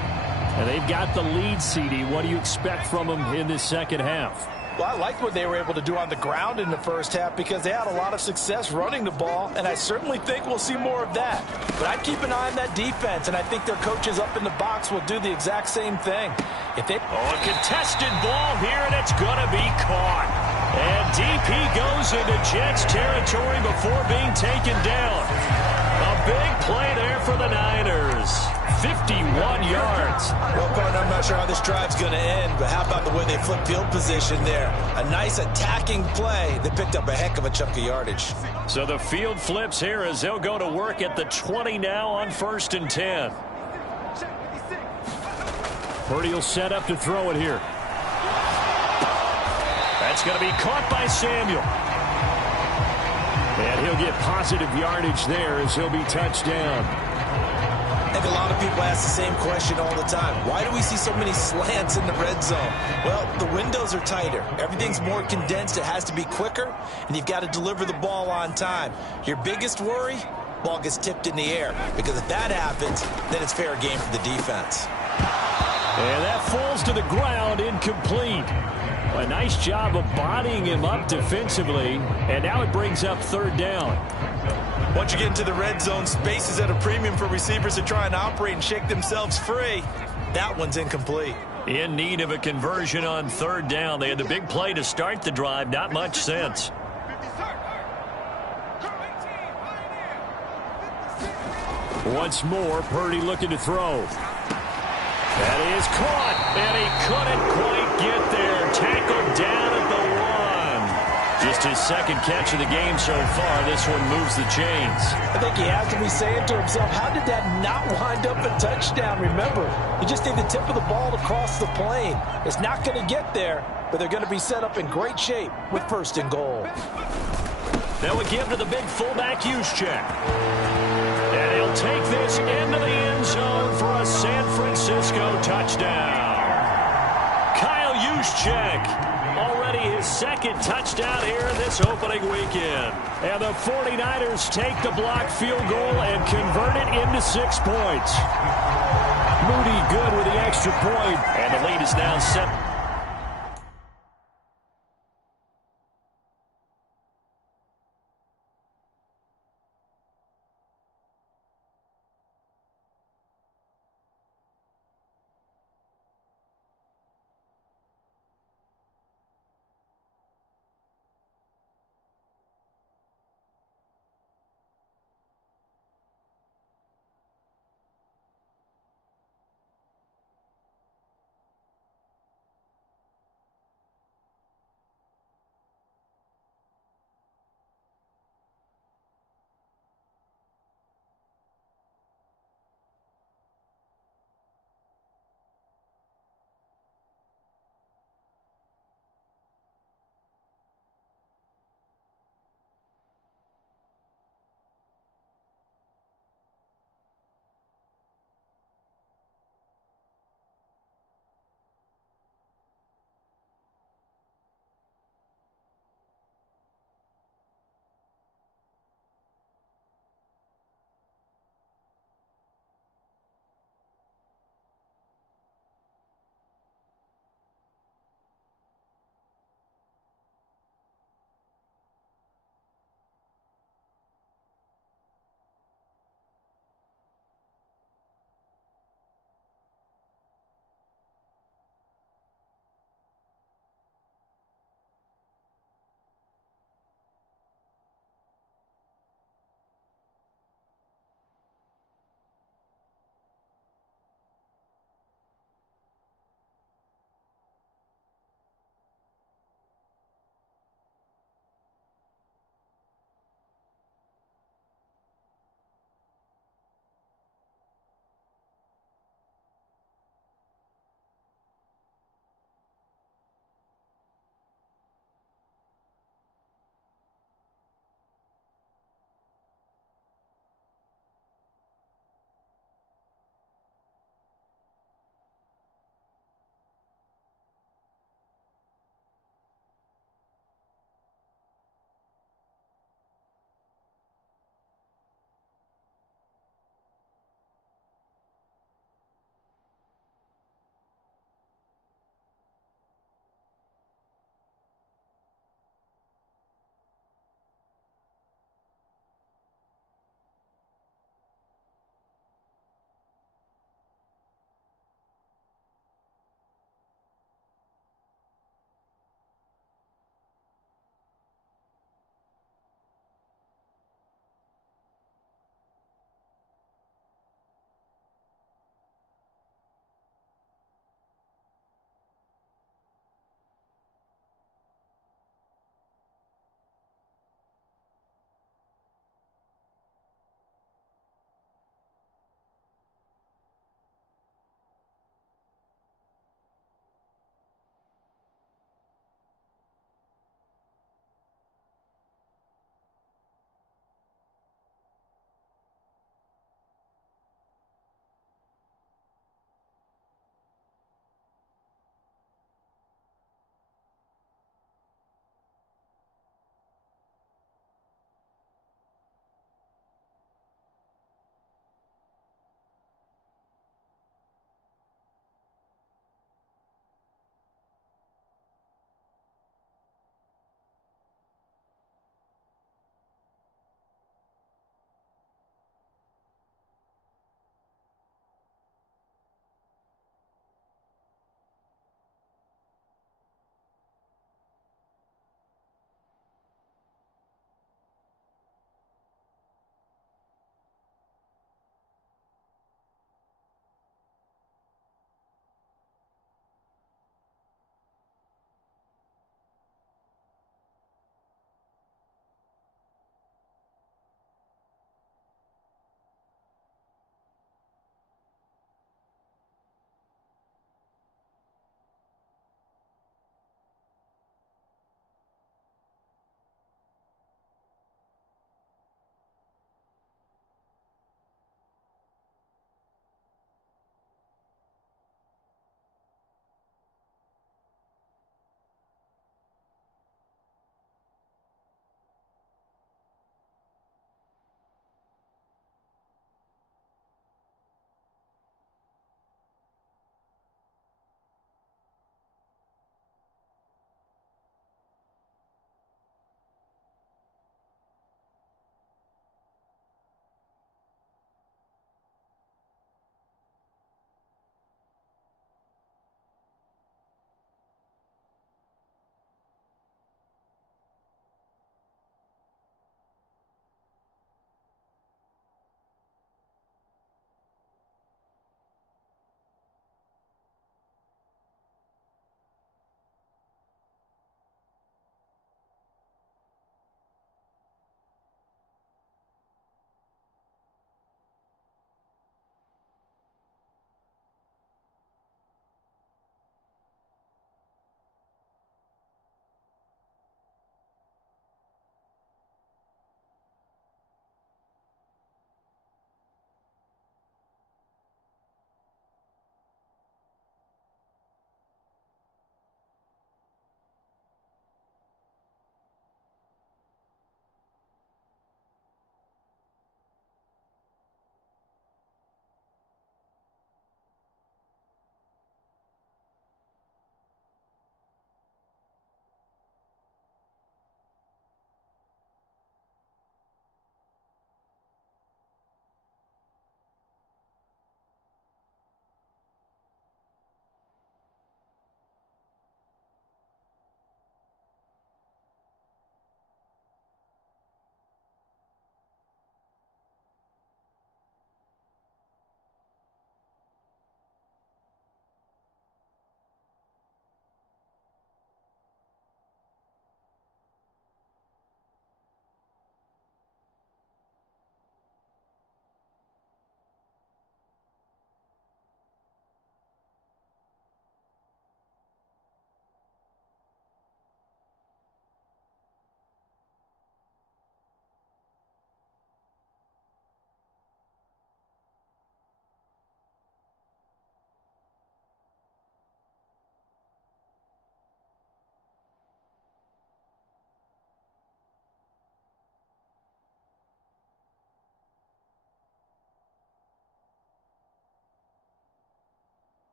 And they've got the lead, CD. What do you expect from them in this second half? Well, I liked what they were able to do on the ground in the first half because they had a lot of success running the ball, and I certainly think we'll see more of that. But I'd keep an eye on that defense, and I think their coaches up in the box will do the exact same thing. If they... Oh, a contested ball here, and it's going to be caught. And DP goes into Jets territory before being taken down. A big play there for the Niners. 51 yards. Well, partner, I'm not sure how this drive's going to end, but how about the way they flip field position there? A nice attacking play. They picked up a heck of a chunk of yardage. So the field flips here as they'll go to work at the 20 now on 1st and 10. Purdy will set up to throw it here. That's going to be caught by Samuel. And he'll get positive yardage there as he'll be touched down. I think a lot of people ask the same question all the time. Why do we see so many slants in the red zone? Well, the windows are tighter. Everything's more condensed. It has to be quicker, and you've got to deliver the ball on time. Your biggest worry? Ball gets tipped in the air, because if that happens, then it's fair game for the defense. And that falls to the ground, incomplete. A nice job of bodying him up defensively, and now it brings up 3rd down. Once you get into the red zone, space is at a premium for receivers to try and operate and shake themselves free. That one's incomplete. In need of a conversion on 3rd down. They had the big play to start the drive. Not much sense. Once more, Purdy looking to throw. That is caught, and he couldn't quite get there. Tackled down at the 1. Just his second catch of the game so far. This one moves the chains. I think he has to be saying to himself, how did that not wind up a touchdown? Remember, you just need the tip of the ball to cross the plane. It's not going to get there, but they're going to be set up in great shape with 1st and goal. That would give to the big fullback Juszczyk. And he'll take this into the end zone for a San Francisco touchdown. Kyle Juszczyk, already his 2nd touchdown here in this opening weekend. And the 49ers take the blocked field goal and convert it into 6 points. Moody good with the extra point, and the lead is now set.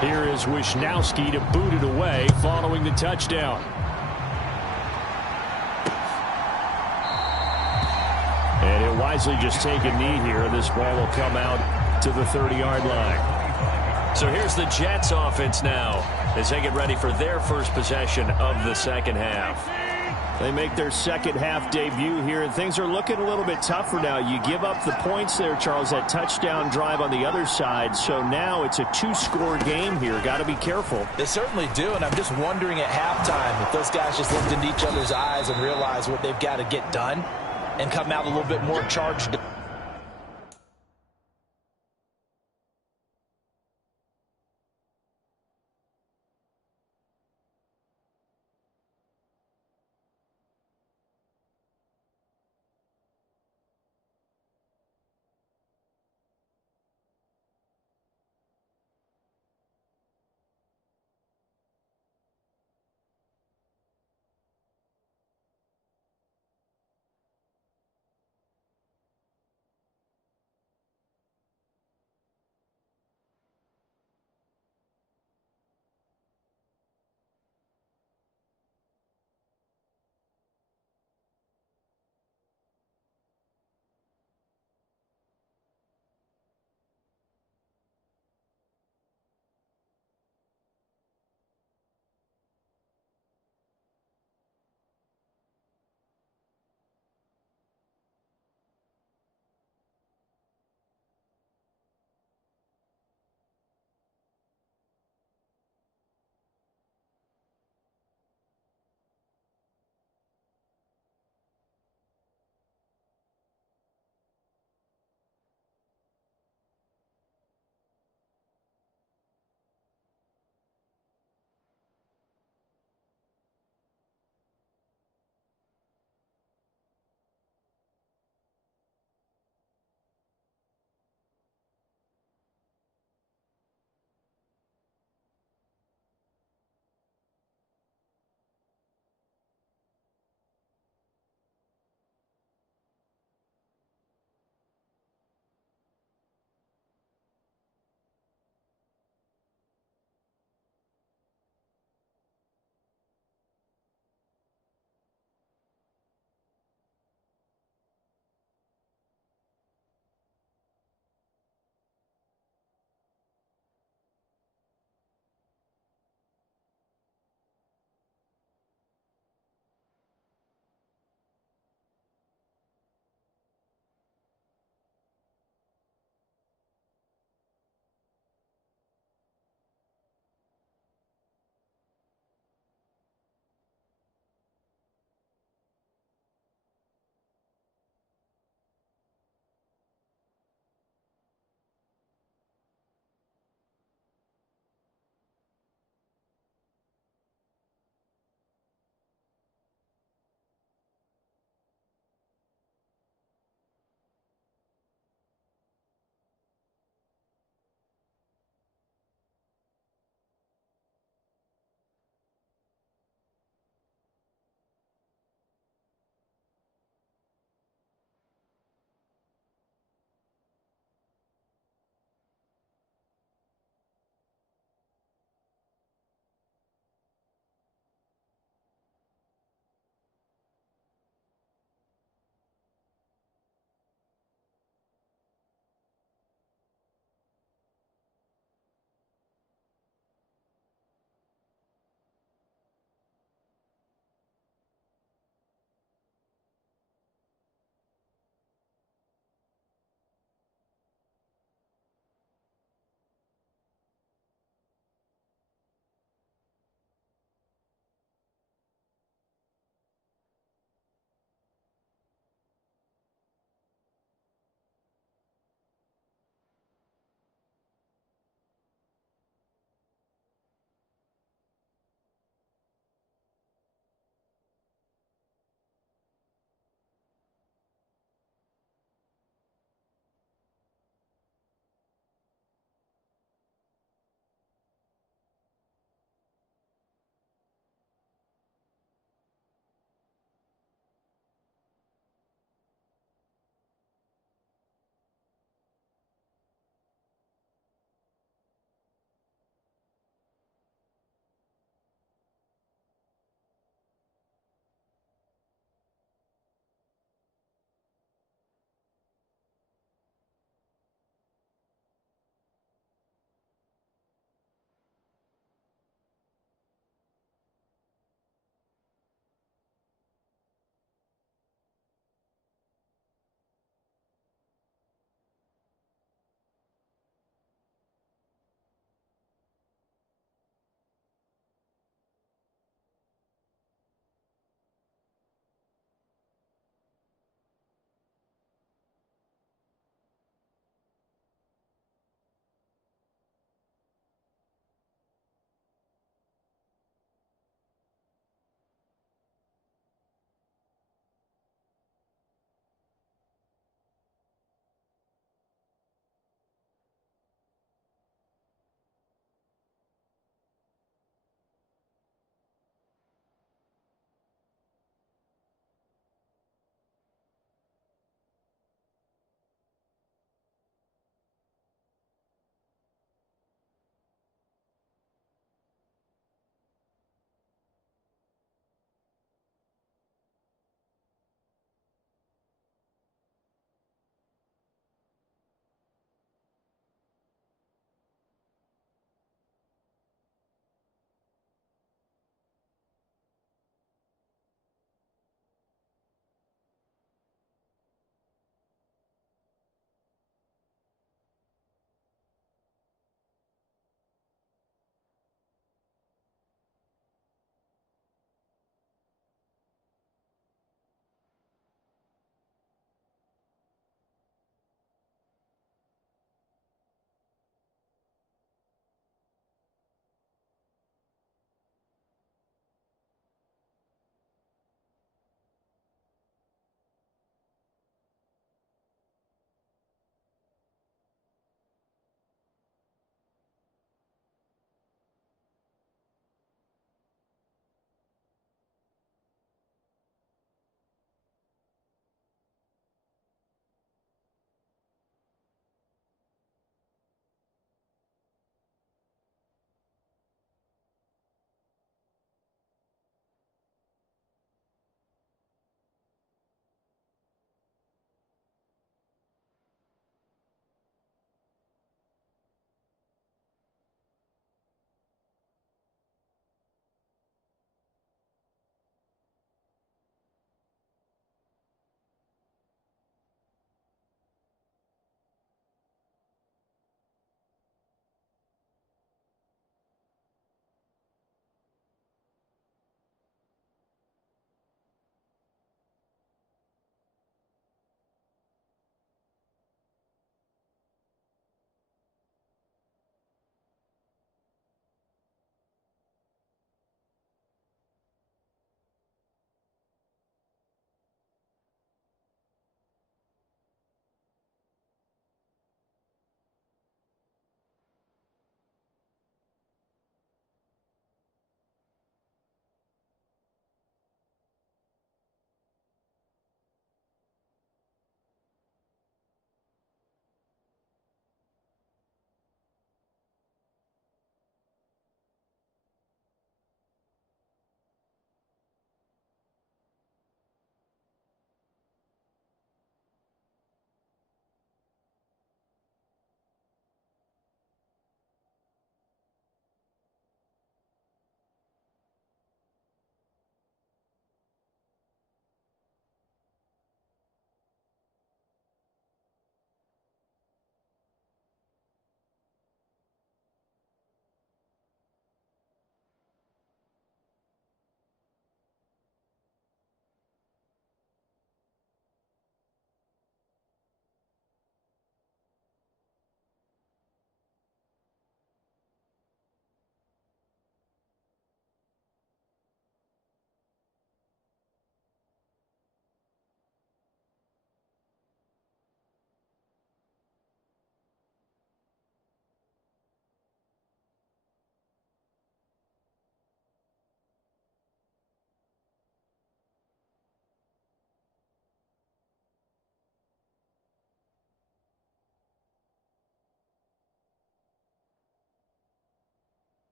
Here is Wisnowski to boot it away following the touchdown. And he'll wisely just take a knee here. This ball will come out to the 30-yard line. So here's the Jets offense now as they get ready for their first possession of the second half. They make their second half debut here, and things are looking a little bit tougher now. You give up the points there, Charles, that touchdown drive on the other side. So now it's a two-score game here. Got to be careful. They certainly do, and I'm just wondering at halftime if those guys just looked into each other's eyes and realized what they've got to get done and come out a little bit more charged.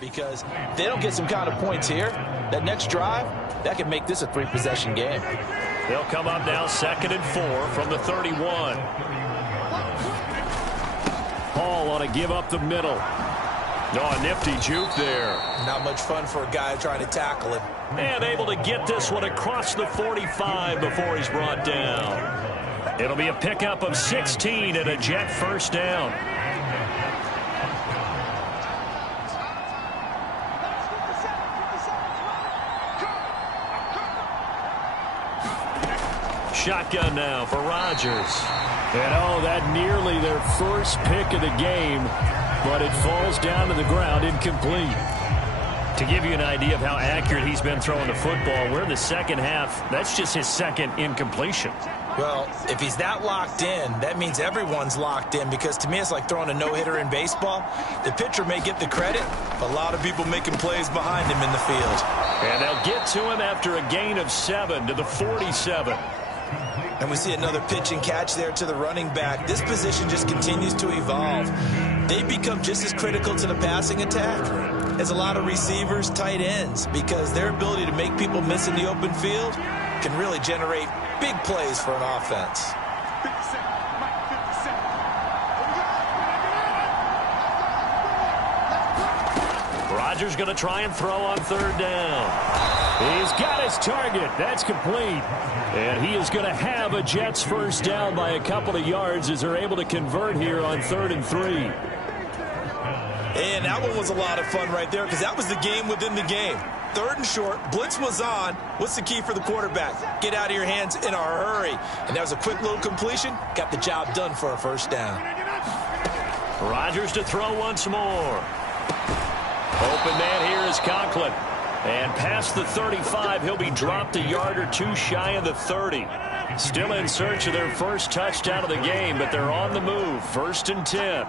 because if they don't get some kind of points here, that next drive, that could make this a 3-possession game. They'll come up now 2nd and 4 from the 31. Hall on a give up the middle. Oh, a nifty juke there. Not much fun for a guy trying to tackle him. And able to get this one across the 45 before he's brought down. It'll be a pickup of 16 and a Jet first down. Shotgun now for Rodgers. And oh, that nearly their first pick of the game, but it falls down to the ground incomplete. To give you an idea of how accurate he's been throwing the football, we're in the second half. That's just his second incompletion. Well, if he's that locked in, that means everyone's locked in, because to me it's like throwing a no-hitter in baseball. The pitcher may get the credit, but a lot of people making plays behind him in the field. And they'll get to him after a gain of 7 to the 47. And we see another pitch and catch there to the running back. This position just continues to evolve. They become just as critical to the passing attack as a lot of receivers, tight ends, because their ability to make people miss in the open field can really generate big plays for an offense. Rodgers going to try and throw on 3rd down. He's got his target. That's complete. And he is going to have a Jets first down by a couple of yards as they're able to convert here on 3rd and 3. And that one was a lot of fun right there, because that was the game within the game. 3rd and short, blitz was on. What's the key for the quarterback? Get out of your hands in a hurry. And that was a quick little completion. Got the job done for a first down. Rodgers to throw once more. Open man here is Conklin. And past the 35, he'll be dropped a yard or two shy of the 30. Still in search of their first touchdown of the game, but they're on the move. 1st and 10.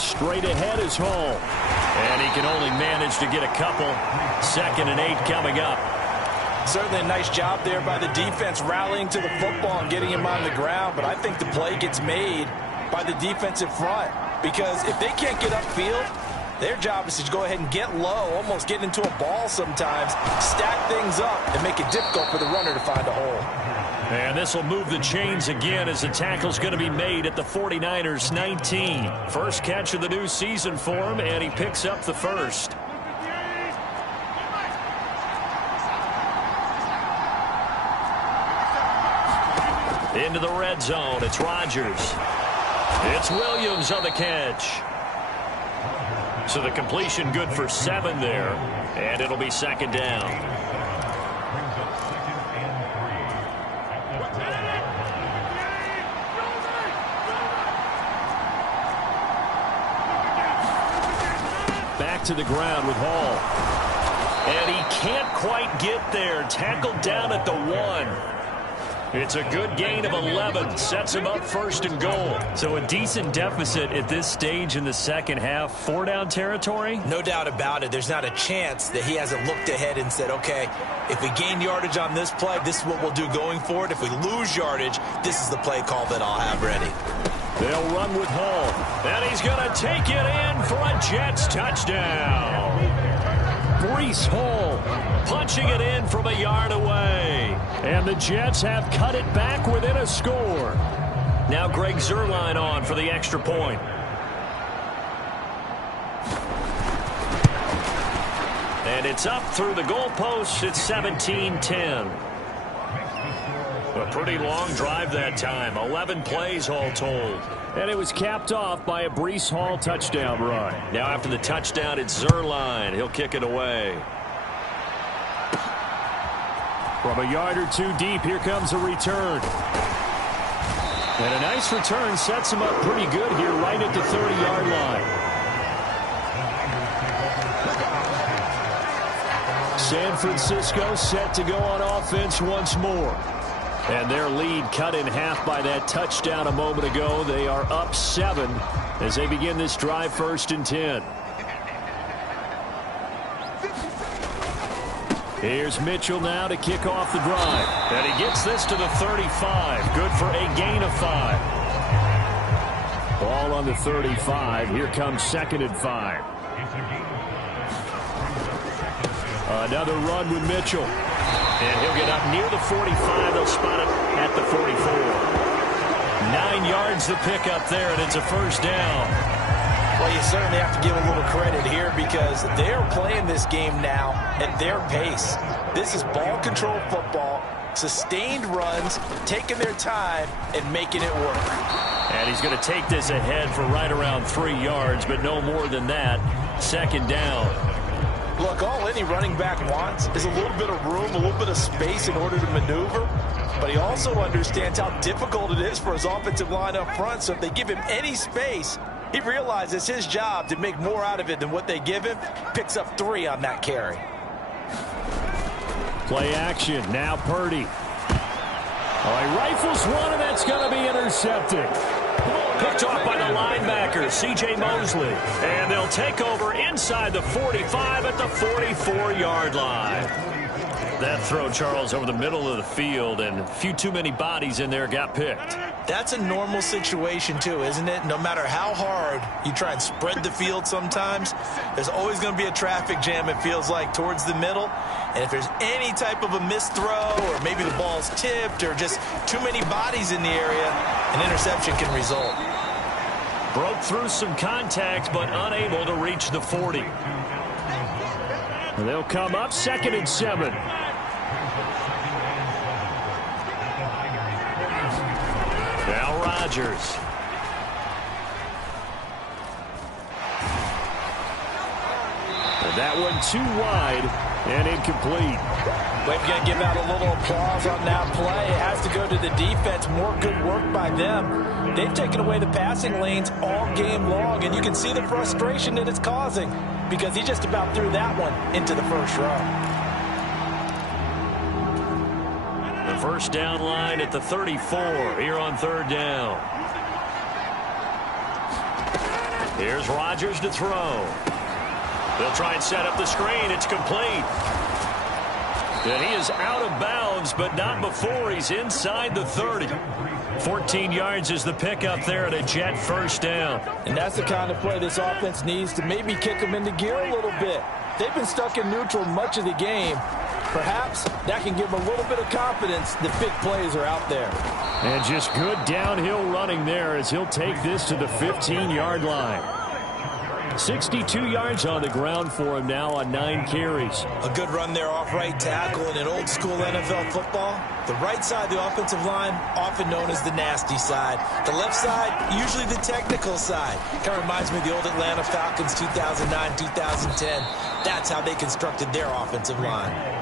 Straight ahead is Hall. And he can only manage to get a couple. 2nd and 8 coming up. Certainly a nice job there by the defense, rallying to the football and getting him on the ground. But I think the play gets made by the defensive front, because if they can't get upfield, their job is to go ahead and get low, almost get into a ball sometimes, stack things up, and make it difficult for the runner to find a hole. And this will move the chains again as the tackle's going to be made at the 49ers 19. First catch of the new season for him, and he picks up the first. Into the red zone, it's Rodgers. It's Williams on the catch. So the completion good for 7 there, and it'll be 2nd down. Back to the ground with Hall. And he can't quite get there. Tackled down at the 1. It's a good gain of 11. Sets him up 1st and goal. So a decent deficit at this stage in the second half. 4-down territory? No doubt about it. There's not a chance that he hasn't looked ahead and said, okay, if we gain yardage on this play, this is what we'll do going forward. If we lose yardage, this is the play call that I'll have ready. They'll run with Hall. And he's going to take it in for a Jets touchdown. Breece Hall punching it in from a yard away. And the Jets have cut it back within a score. Now Greg Zuerlein on for the extra point. And it's up through the goalposts. It's 17-10. A pretty long drive that time. 11 plays all told. And it was capped off by a Breece Hall touchdown run. Now after the touchdown, it's Zuerlein. He'll kick it away. From a yard or two deep, here comes a return. And a nice return sets him up pretty good here right at the 30-yard line. San Francisco set to go on offense once more. And their lead cut in half by that touchdown a moment ago. They are up 7 as they begin this drive 1st and 10. Here's Mitchell now to kick off the drive. And he gets this to the 35. Good for a gain of 5. Ball on the 35. Here comes 2nd and 5. Another run with Mitchell. And he'll get up near the 45. They'll spot it at the 44. 9 yards to pick up there, and it's a first down. Well, you certainly have to give a little credit here because they're playing this game now at their pace. This is ball control football, sustained runs, taking their time, and making it work. And he's going to take this ahead for right around 3 yards, but no more than that. 2nd down. Look, all any running back wants is a little bit of room, a little bit of space in order to maneuver. But he also understands how difficult it is for his offensive line up front. So if they give him any space, he realizes it's his job to make more out of it than what they give him. Picks up 3 on that carry. Play action. Now Purdy. Oh, he rifles one, and that's going to be intercepted. Picked off by the linebacker, C.J. Mosley. And they'll take over inside the 45 at the 44-yard line. That throw, Charles, over the middle of the field, and a few too many bodies in there got picked. That's a normal situation, too, isn't it? No matter how hard you try and spread the field sometimes, there's always going to be a traffic jam, it feels like, towards the middle. And if there's any type of a missed throw or maybe the ball's tipped or just too many bodies in the area, an interception can result. Broke through some contact, but unable to reach the 40. And they'll come up 2nd and 7. Now Rodgers. And that one too wide and incomplete. We're going to give out a little applause on that play. It has to go to the defense. More good work by them. They've taken away the passing lanes all game long, and you can see the frustration that it's causing because he just about threw that one into the first row. The first down line at the 34 here on 3rd down. Here's Rodgers to throw. They'll try and set up the screen. It's complete. And he is out of bounds, but not before he's inside the 30. 14 yards is the pickup there at a Jet first down. And that's the kind of play this offense needs to maybe kick them into gear a little bit. They've been stuck in neutral much of the game. Perhaps that can give them a little bit of confidence that big plays are out there. And just good downhill running there as he'll take this to the 15-yard line. 62 yards on the ground for him now on 9 carries. A good run there off right tackle in an old school NFL football. The right side of the offensive line, often known as the nasty side. The left side, usually the technical side. Kind of reminds me of the old Atlanta Falcons 2009, 2010. That's how they constructed their offensive line.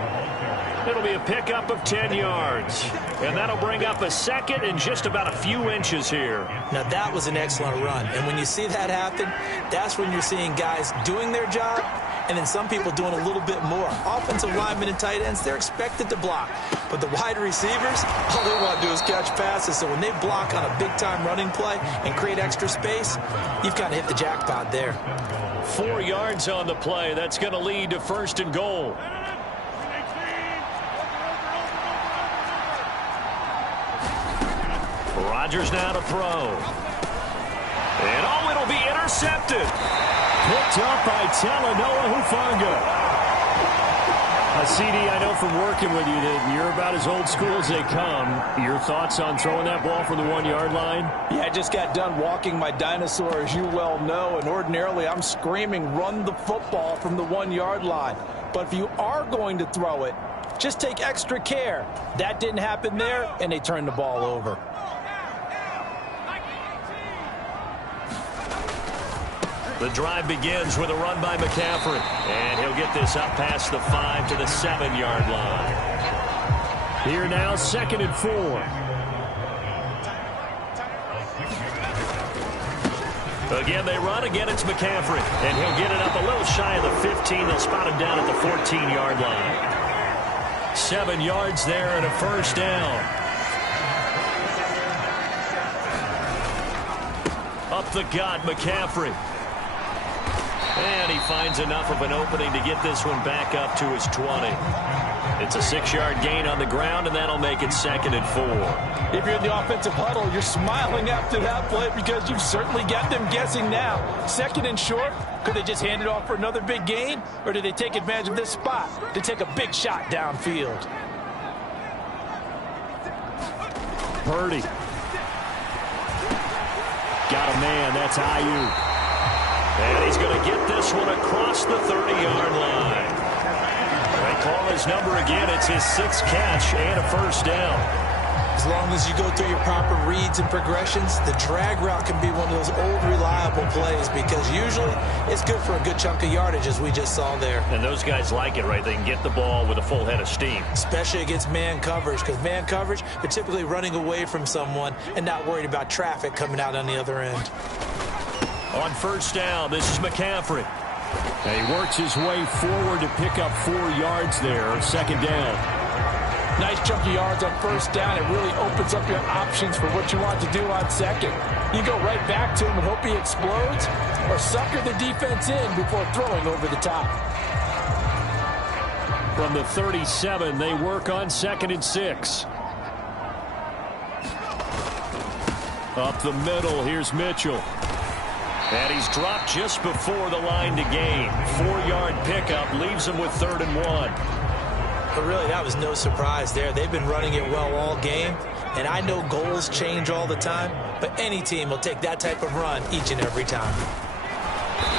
It'll be a pickup of 10 yards. And that'll bring up a 2nd and just about a few inches here. Now, that was an excellent run. And when you see that happen, that's when you're seeing guys doing their job and then some people doing a little bit more. Offensive linemen and tight ends, they're expected to block. But the wide receivers, all they want to do is catch passes. So when they block on a big-time running play and create extra space, you've kind of hit the jackpot there. 4 yards on the play. That's going to lead to 1st and goal. Rodgers now to throw. And oh, it'll be intercepted. Picked up by Talanoa Hufanga. CD, I know from working with you that you're about as old school as they come. Your thoughts on throwing that ball from the 1-yard line? Yeah, I just got done walking my dinosaur, as you well know, and ordinarily I'm screaming, run the football from the 1-yard line. But if you are going to throw it, just take extra care. That didn't happen there, and they turned the ball over. The drive begins with a run by McCaffrey. And he'll get this up past the 5 to the 7-yard line. Here now, 2nd and 4. Again, they run. Again, it's McCaffrey. And he'll get it up a little shy of the 15. They'll spot him down at the 14-yard line. 7 yards there and a first down. Up the gut, McCaffrey. And he finds enough of an opening to get this one back up to his 20. It's a 6-yard gain on the ground, and that'll make it 2nd and 4. If you're in the offensive huddle, you're smiling after that play because you've certainly got them guessing now. 2nd and short, could they just hand it off for another big gain? Or did they take advantage of this spot to take a big shot downfield? Purdy. Got a man. That's Ayuk. And he's going to get this one across the 30-yard line. They call his number again. It's his 6th catch and a first down. As long as you go through your proper reads and progressions, the drag route can be one of those old reliable plays because usually it's good for a good chunk of yardage, as we just saw there. And those guys like it, right? They can get the ball with a full head of steam. Especially against man coverage, because man coverage, they're typically running away from someone and not worried about traffic coming out on the other end. On first down, this is McCaffrey. And he works his way forward to pick up 4 yards there, 2nd down. Nice chunk of yards on first down. It really opens up your options for what you want to do on 2nd. You go right back to him and hope he explodes, or sucker the defense in before throwing over the top. From the 37, they work on 2nd and 6. Up the middle, here's Mitchell. And he's dropped just before the line to gain. 4-yard pickup leaves him with 3rd and 1. But really, that was no surprise there. They've been running it well all game. And I know goals change all the time, but any team will take that type of run each and every time.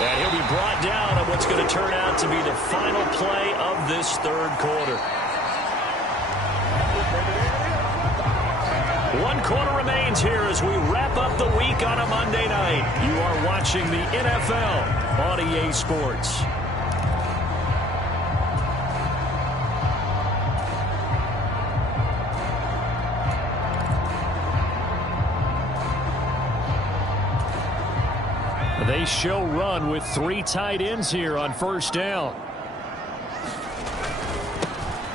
And he'll be brought down on what's going to turn out to be the final play of this 3rd quarter. 1 quarter remains here as we wrap up the week on a Monday night. You are watching the NFL on EA Sports. They show run with 3 tight ends here on first down.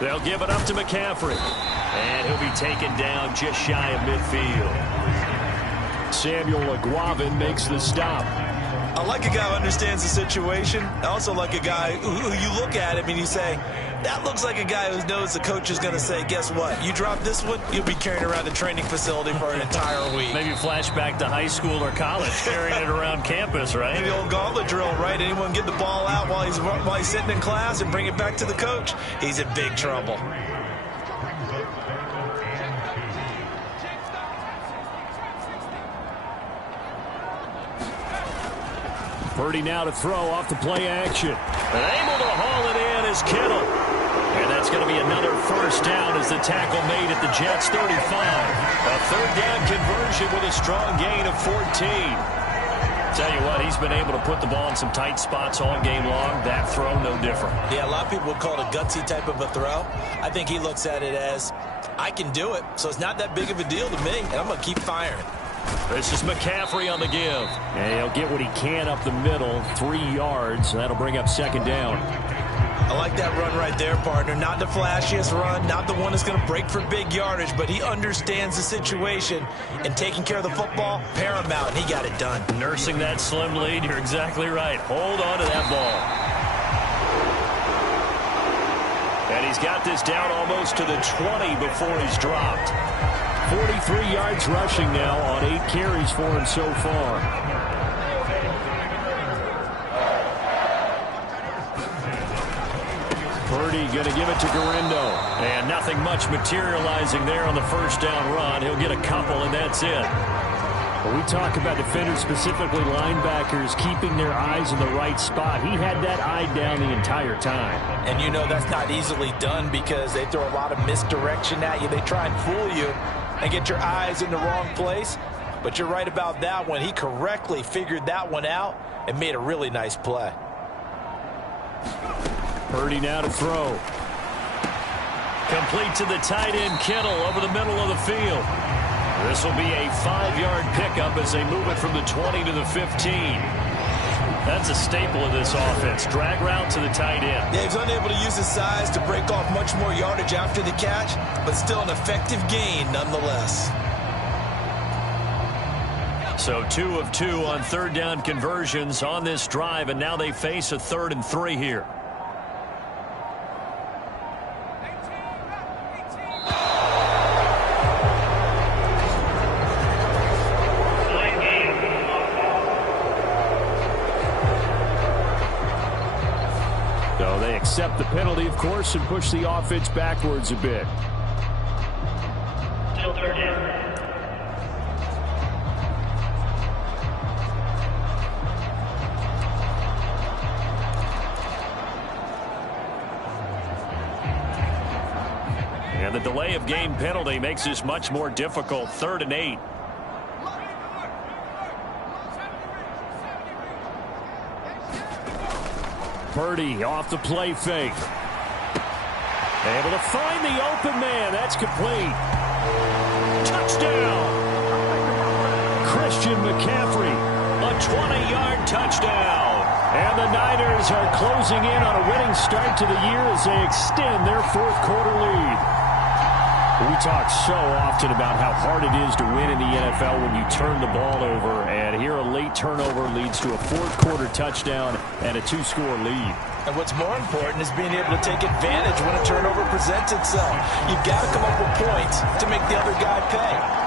They'll give it up to McCaffrey. And he'll be taken down just shy of midfield. Samuel Aguavin makes the stop. I like a guy who understands the situation. I also like a guy who you look at him and you say, that looks like a guy who knows the coach is going to say, guess what? You drop this one, you'll be carrying around the training facility for an entire week. Maybe flashback to high school or college, carrying it around campus, right? The old gauntlet drill, right? Anyone get the ball out while he's sitting in class and bring it back to the coach? He's in big trouble. Purdy now to throw off the play action. And able to haul it in is Kittle. And that's going to be another first down as the tackle made at the Jets' 35. A 3rd down conversion with a strong gain of 14. Tell you what, he's been able to put the ball in some tight spots all game long. That throw, no different. Yeah, a lot of people would call it a gutsy type of a throw. I think he looks at it as, I can do it, so it's not that big of a deal to me, and I'm going to keep firing. This is McCaffrey on the give. And he'll get what he can up the middle, 3 yards. That'll bring up 2nd down. I like that run right there, partner. Not the flashiest run, not the one that's going to break for big yardage, but he understands the situation, and taking care of the football, paramount, and he got it done. Nursing that slim lead, you're exactly right. Hold on to that ball. And he's got this down almost to the 20 before he's dropped. 43 yards rushing now on 8 carries for him so far. Purdy going to give it to Garindo. And nothing much materializing there on the first down run. He'll get a couple, and that's it. When we talk about defenders, specifically linebackers, keeping their eyes in the right spot, he had that eye down the entire time. And you know that's not easily done because they throw a lot of misdirection at you. They try and fool you and get your eyes in the wrong place. But you're right about that one. He correctly figured that one out and made a really nice play. Purdy now to throw. Complete to the tight end, Kittle, over the middle of the field. This will be a 5-yard pickup as they move it from the 20 to the 15. That's a staple of this offense. Drag route to the tight end. Yeah, he's unable to use his size to break off much more yardage after the catch, but still an effective gain nonetheless. So 2 of 2 on third down conversions on this drive, and now they face a 3rd and 3 here. So they accept the penalty, of course, and push the offense backwards a bit. Still 3rd down. And the delay of game penalty makes this much more difficult. 3rd and 8. Purdy off the play fake. Able to find the open man. That's complete. Touchdown. Christian McCaffrey. A 20-yard touchdown. And the Niners are closing in on a winning start to the year as they extend their 4th quarter lead. We talk so often about how hard it is to win in the NFL when you turn the ball over, and here a late turnover leads to a 4th quarter touchdown and a 2-score lead. And what's more important is being able to take advantage when a turnover presents itself. You've got to come up with points to make the other guy pay.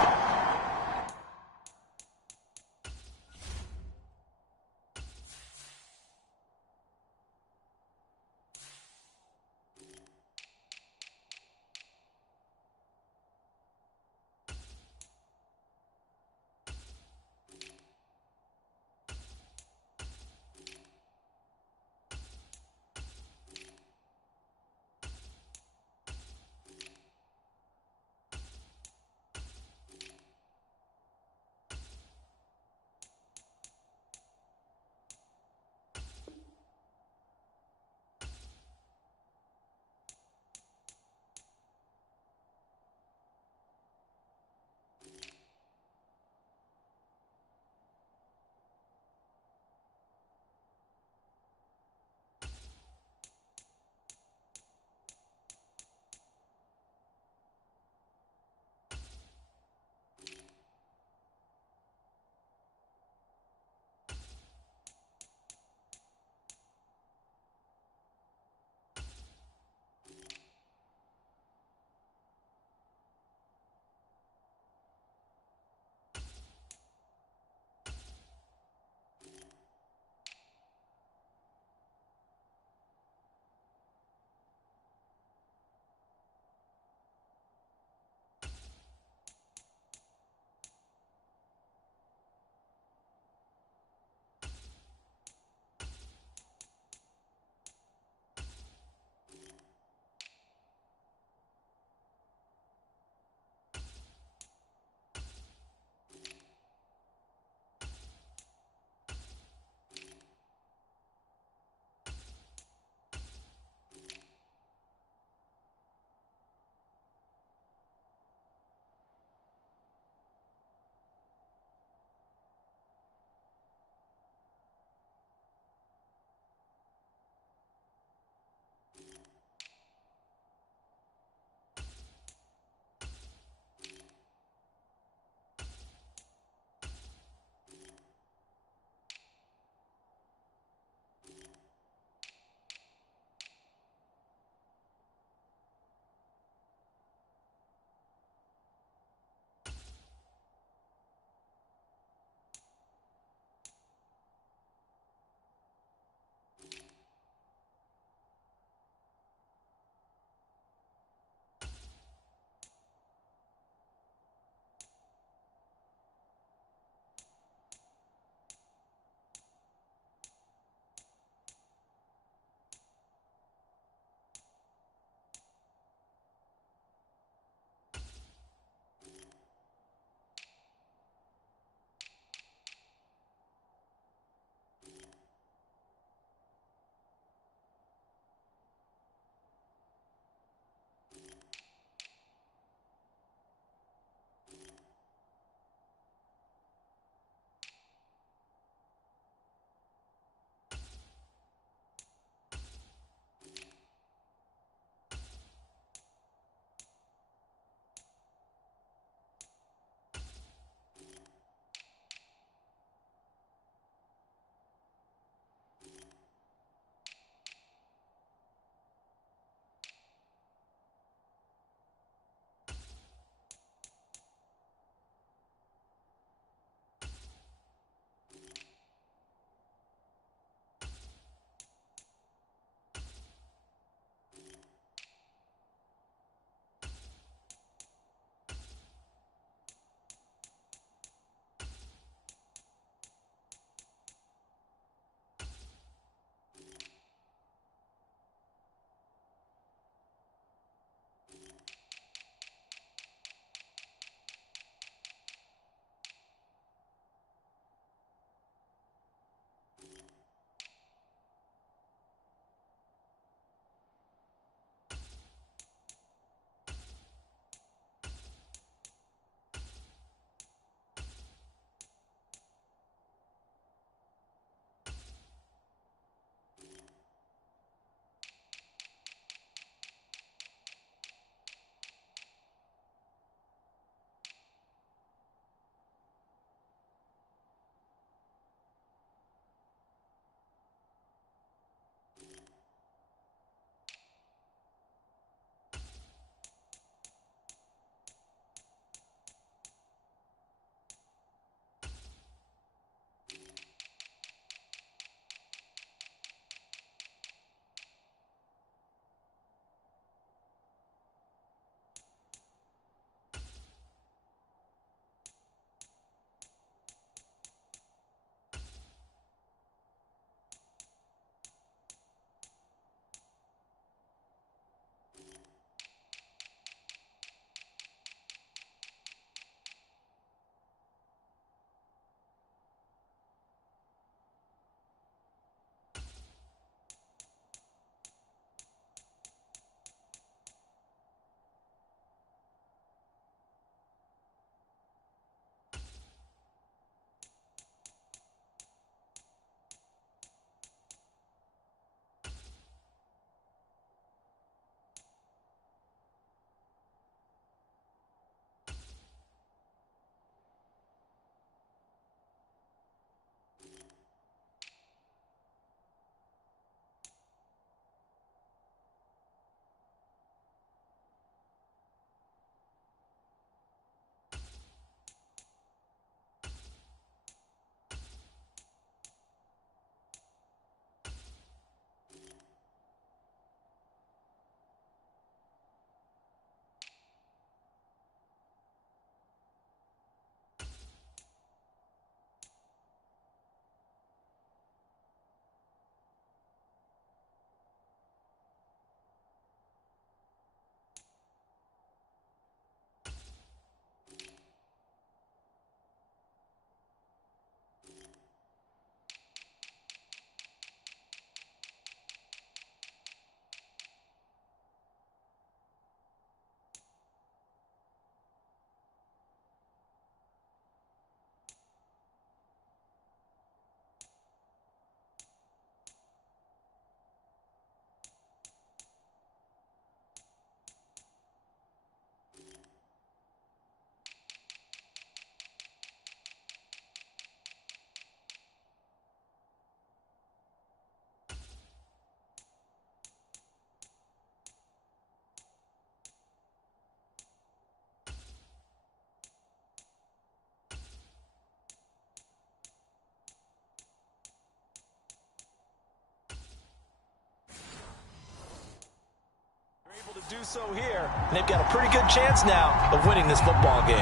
do so here, and they've got a pretty good chance now of winning this football game.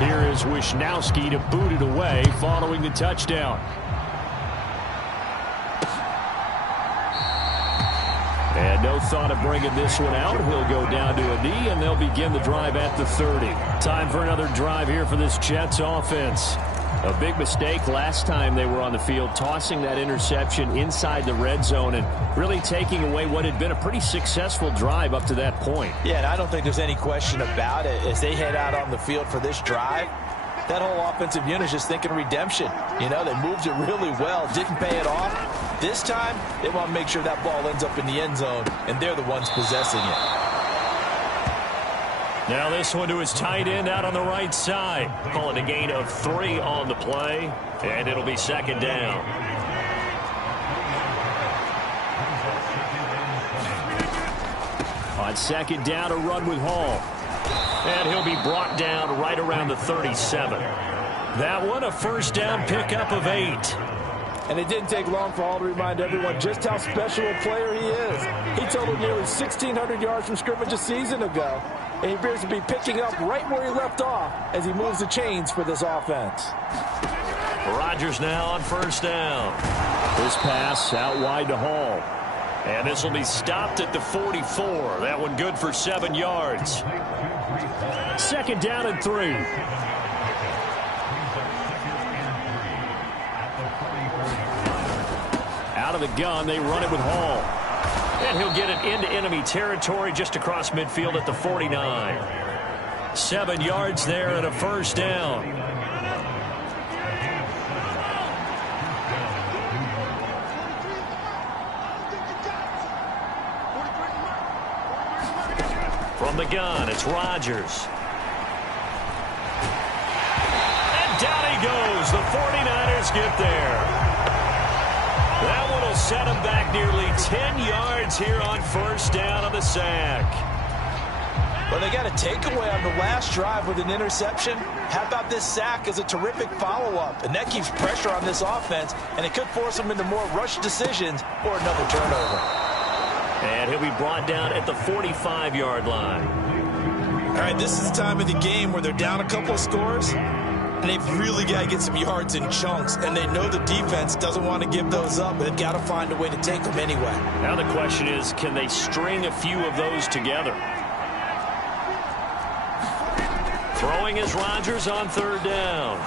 Here is Wisnowski to boot it away following the touchdown. And no thought of bringing this one out. He'll go down to a knee, and they'll begin the drive at the 30. Time for another drive here for this Jets offense. A big mistake last time they were on the field, tossing that interception inside the red zone and really taking away what had been a pretty successful drive up to that point. Yeah, and I don't think there's any question about it. As they head out on the field for this drive, that whole offensive unit is just thinking redemption. You know, they moved it really well, didn't pay it off. This time, they want to make sure that ball ends up in the end zone, and they're the ones possessing it. Now this one to his tight end out on the right side. Calling a gain of 3 on the play, and it'll be second down. On second down, a run with Hall. And he'll be brought down right around the 37. That one a first down pickup of 8. And it didn't take long for Hall to remind everyone just how special a player he is. He totaled nearly 1,600 yards from scrimmage a season ago. And he appears to be picking up right where he left off as he moves the chains for this offense. Rodgers now on first down. This pass out wide to Hall. And this will be stopped at the 44. That one good for 7 yards. Second down and 3. Out of the gun, they run it with Hall. And he'll get it into enemy territory just across midfield at the 49. 7 yards there and a first down. From the gun, it's Rodgers. And down he goes. The 49ers get there. That one will set him back nearly 10 yards here on first down on the sack. Well, they got a takeaway on the last drive with an interception. How about this sack as a terrific follow-up? And that keeps pressure on this offense, and it could force them into more rush decisions or another turnover. And he'll be brought down at the 45-yard line. All right, this is the time of the game where they're down a couple of scores, and they've really got to get some yards in chunks, and they know the defense doesn't want to give those up, but they've got to find a way to take them anyway. Now the question is, can they string a few of those together? Throwing is Rodgers on third down.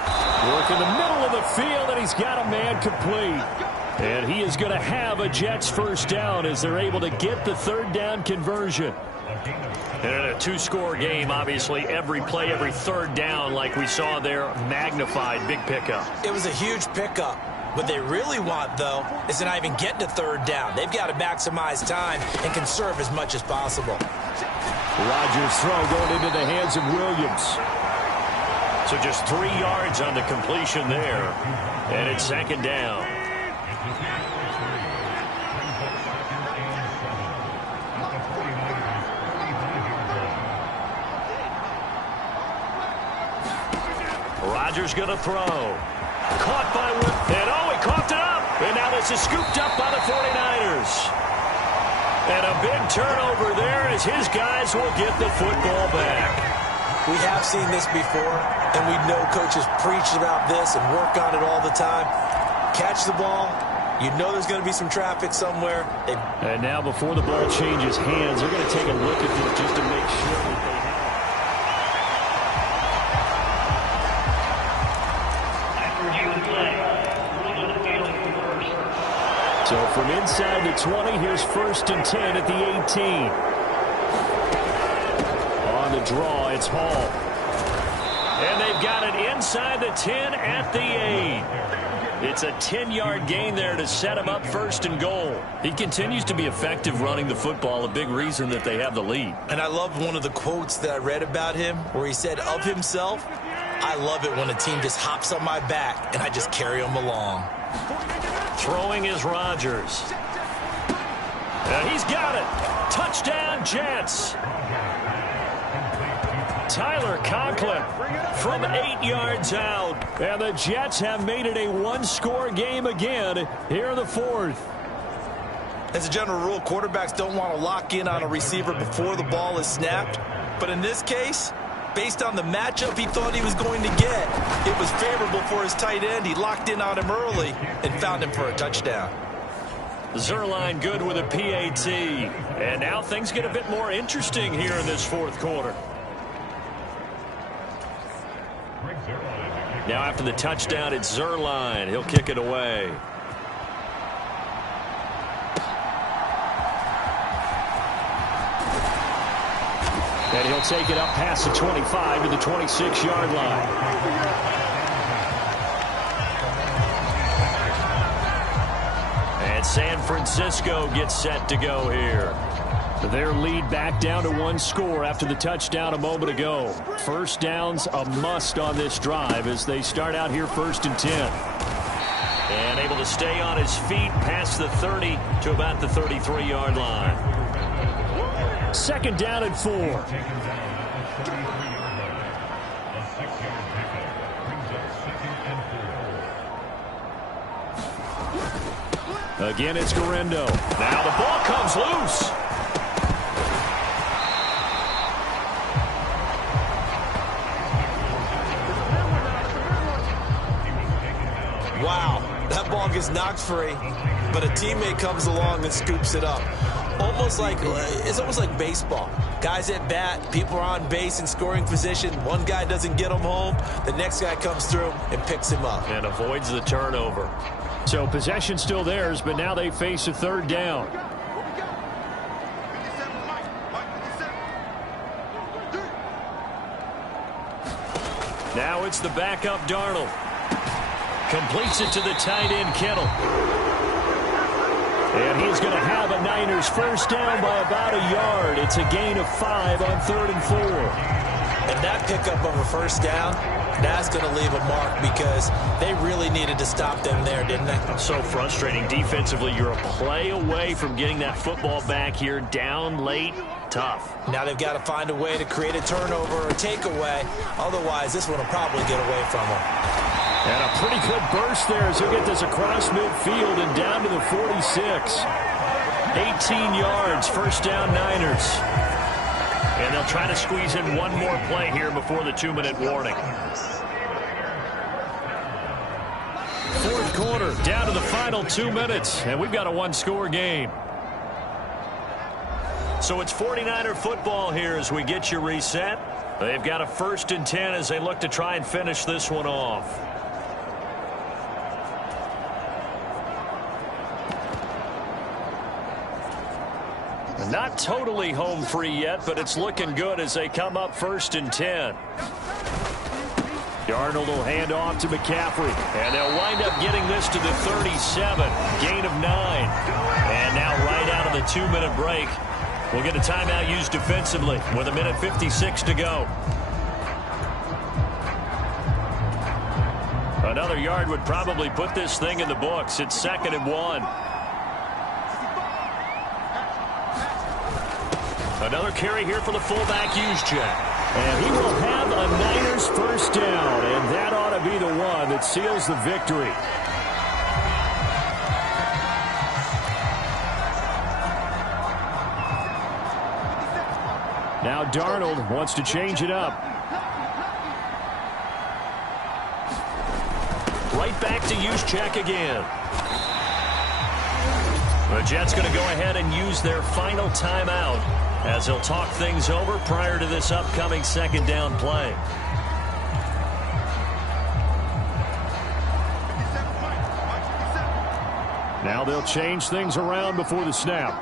Work in the middle of the field, and he's got a man complete. And he is going to have a Jets first down as they're able to get the third down conversion. And in a two-score game, obviously, every play, every third down, like we saw there, magnified, big pickup. It was a huge pickup. What they really want, though, is to not even get to third down. They've got to maximize time and conserve as much as possible. Rodgers' throw going into the hands of Williams. So just 3 yards on the completion there. And it's second down. Rodgers going to throw. Caught by Wood. And oh, he coughed it up. And now this is scooped up by the 49ers. And a big turnover there as his guys will get the football back. We have seen this before, and we know coaches preach about this and work on it all the time. Catch the ball. You know there's going to be some traffic somewhere. And now before the ball changes hands, they're going to take a look at this just to make sure that they have. So from inside the 20, here's 1st and 10 at the 18. On the draw, it's Hall. And they've got it inside the 10 at the 8. It's a 10-yard gain there to set him up 1st and goal. He continues to be effective running the football, a big reason that they have the lead. And I love one of the quotes that I read about him where he said of himself, I love it when a team just hops on my back and I just carry them along. Throwing is Rodgers. And he's got it. Touchdown, Jets. Tyler Conklin from 8 yards out. And the Jets have made it a one-score game again here in the 4th. As a general rule, quarterbacks don't want to lock in on a receiver before the ball is snapped. But in this case, based on the matchup he thought he was going to get, it was favorable for his tight end. He locked in on him early and found him for a touchdown. Zuerlein good with a PAT. And now things get a bit more interesting here in this fourth quarter. Now after the touchdown, it's Zuerlein. He'll kick it away. And he'll take it up past the 25 to the 26-yard line. And San Francisco gets set to go here. Their lead back down to one score after the touchdown a moment ago. First down's a must on this drive as they start out here 1st and 10. And able to stay on his feet past the 30 to about the 33-yard line. 2nd down and 4. Again, it's Guerrero. Now the ball comes loose. Wow, that ball gets knocked free, but a teammate comes along and scoops it up. It's almost like baseball. Guys at bat, people are on base in scoring position. One guy doesn't get him home. The next guy comes through and picks him up. And avoids the turnover. So possession still theirs, but now they face a 3rd down. Now it's the backup Darnold. Completes it to the tight end Kittle. And he's going to have a Niners first down by about a yard. It's a gain of 5 on 3rd and 4. And that pickup of a first down, that's going to leave a mark because they really needed to stop them there, didn't they? So frustrating. Defensively, you're a play away from getting that football back here down late. Tough. Now they've got to find a way to create a turnover or a takeaway. Otherwise, this one will probably get away from them. And a pretty good burst there as he'll get this across midfield and down to the 46. 18 yards, first down Niners. And they'll try to squeeze in one more play here before the 2-minute warning. 4th quarter, down to the final 2 minutes, and we've got a one-score game. So it's 49er football here as we get you reset. They've got a 1st and 10 as they look to try and finish this one off. Not totally home free yet, but it's looking good as they come up 1st and 10. Darnold will hand off to McCaffrey, and they'll wind up getting this to the 37. Gain of 9. And now right out of the 2-minute break, we'll get a timeout used defensively with 1:56 to go. Another yard would probably put this thing in the books. It's 2nd and 1. Another carry here for the fullback, Juszczyk. And he will have a Niners first down, and that ought to be the one that seals the victory. Now Darnold wants to change it up. Right back to Juszczyk again. The Jets going to go ahead and use their final timeout as they'll talk things over prior to this upcoming 2nd down play. Now they'll change things around before the snap.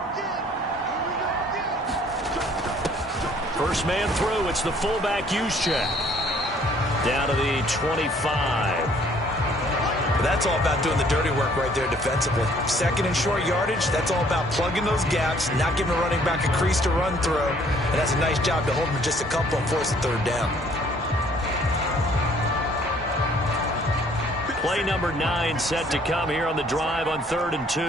First man through, it's the fullback Juszczyk. Down to the 25. That's all about doing the dirty work right there defensively. 2nd and short yardage, that's all about plugging those gaps, not giving a running back a crease to run through. And that's a nice job to hold him just a couple and force the 3rd down. Play number 9 set to come here on the drive on 3rd and 2.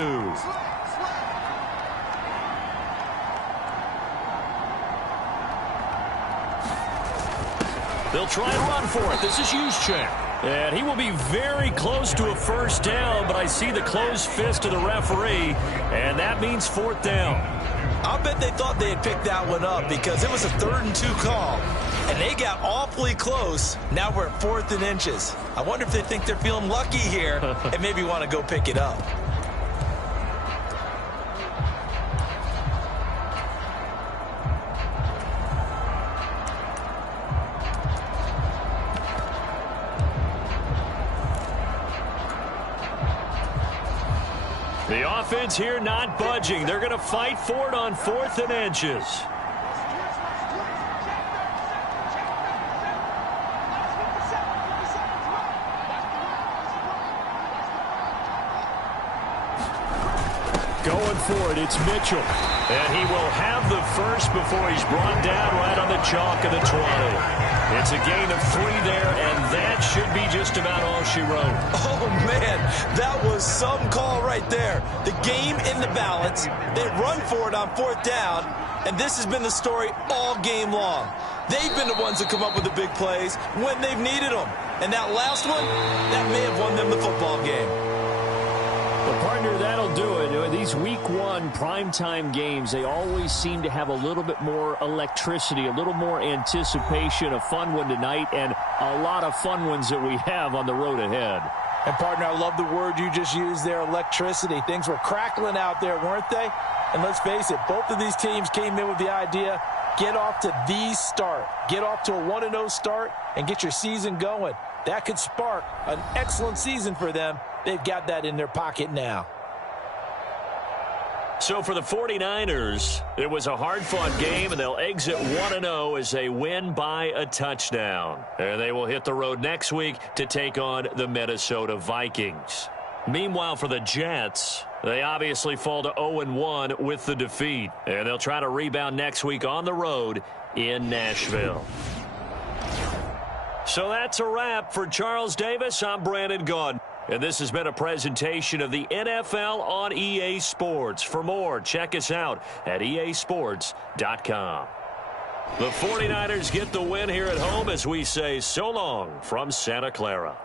They'll try and run for it. This is Juszczyk. And he will be very close to a first down, but I see the closed fist of the referee, and that means fourth down. I bet they thought they had picked that one up because it was a 3rd and 2 call, and they got awfully close. Now we're at 4th and inches. I wonder if they think they're feeling lucky here and maybe want to go pick it up. The offense here not budging. They're going to fight for it on 4th and inches. Going for it, it's Mitchell. And he will have the first before he's brought down right on the chalk of the 20. It's a gain of 3 there, and that should be just about all she wrote. Oh, man, that was some call right there. The game in the balance. They run for it on 4th down, and this has been the story all game long. They've been the ones that come up with the big plays when they've needed them. And that last one, that may have won them the football game. Well, partner, that'll do it. These week 1 primetime games, they always seem to have a little bit more electricity, a little more anticipation. A fun one tonight, and a lot of fun ones that we have on the road ahead. And, partner, I love the word you just used there, electricity. Things were crackling out there, weren't they? And let's face it, both of these teams came in with the idea, get off to the start. Get off to a 1-0 start and get your season going. That could spark an excellent season for them. They've got that in their pocket now. So for the 49ers, it was a hard-fought game, and they'll exit 1-0 as they win by a touchdown. And they will hit the road next week to take on the Minnesota Vikings. Meanwhile, for the Jets, they obviously fall to 0-1 with the defeat. And they'll try to rebound next week on the road in Nashville. So that's a wrap. For Charles Davis, I'm Brandon Gaudin. And this has been a presentation of the NFL on EA Sports. For more, check us out at easports.com. The 49ers get the win here at home as we say so long from Santa Clara.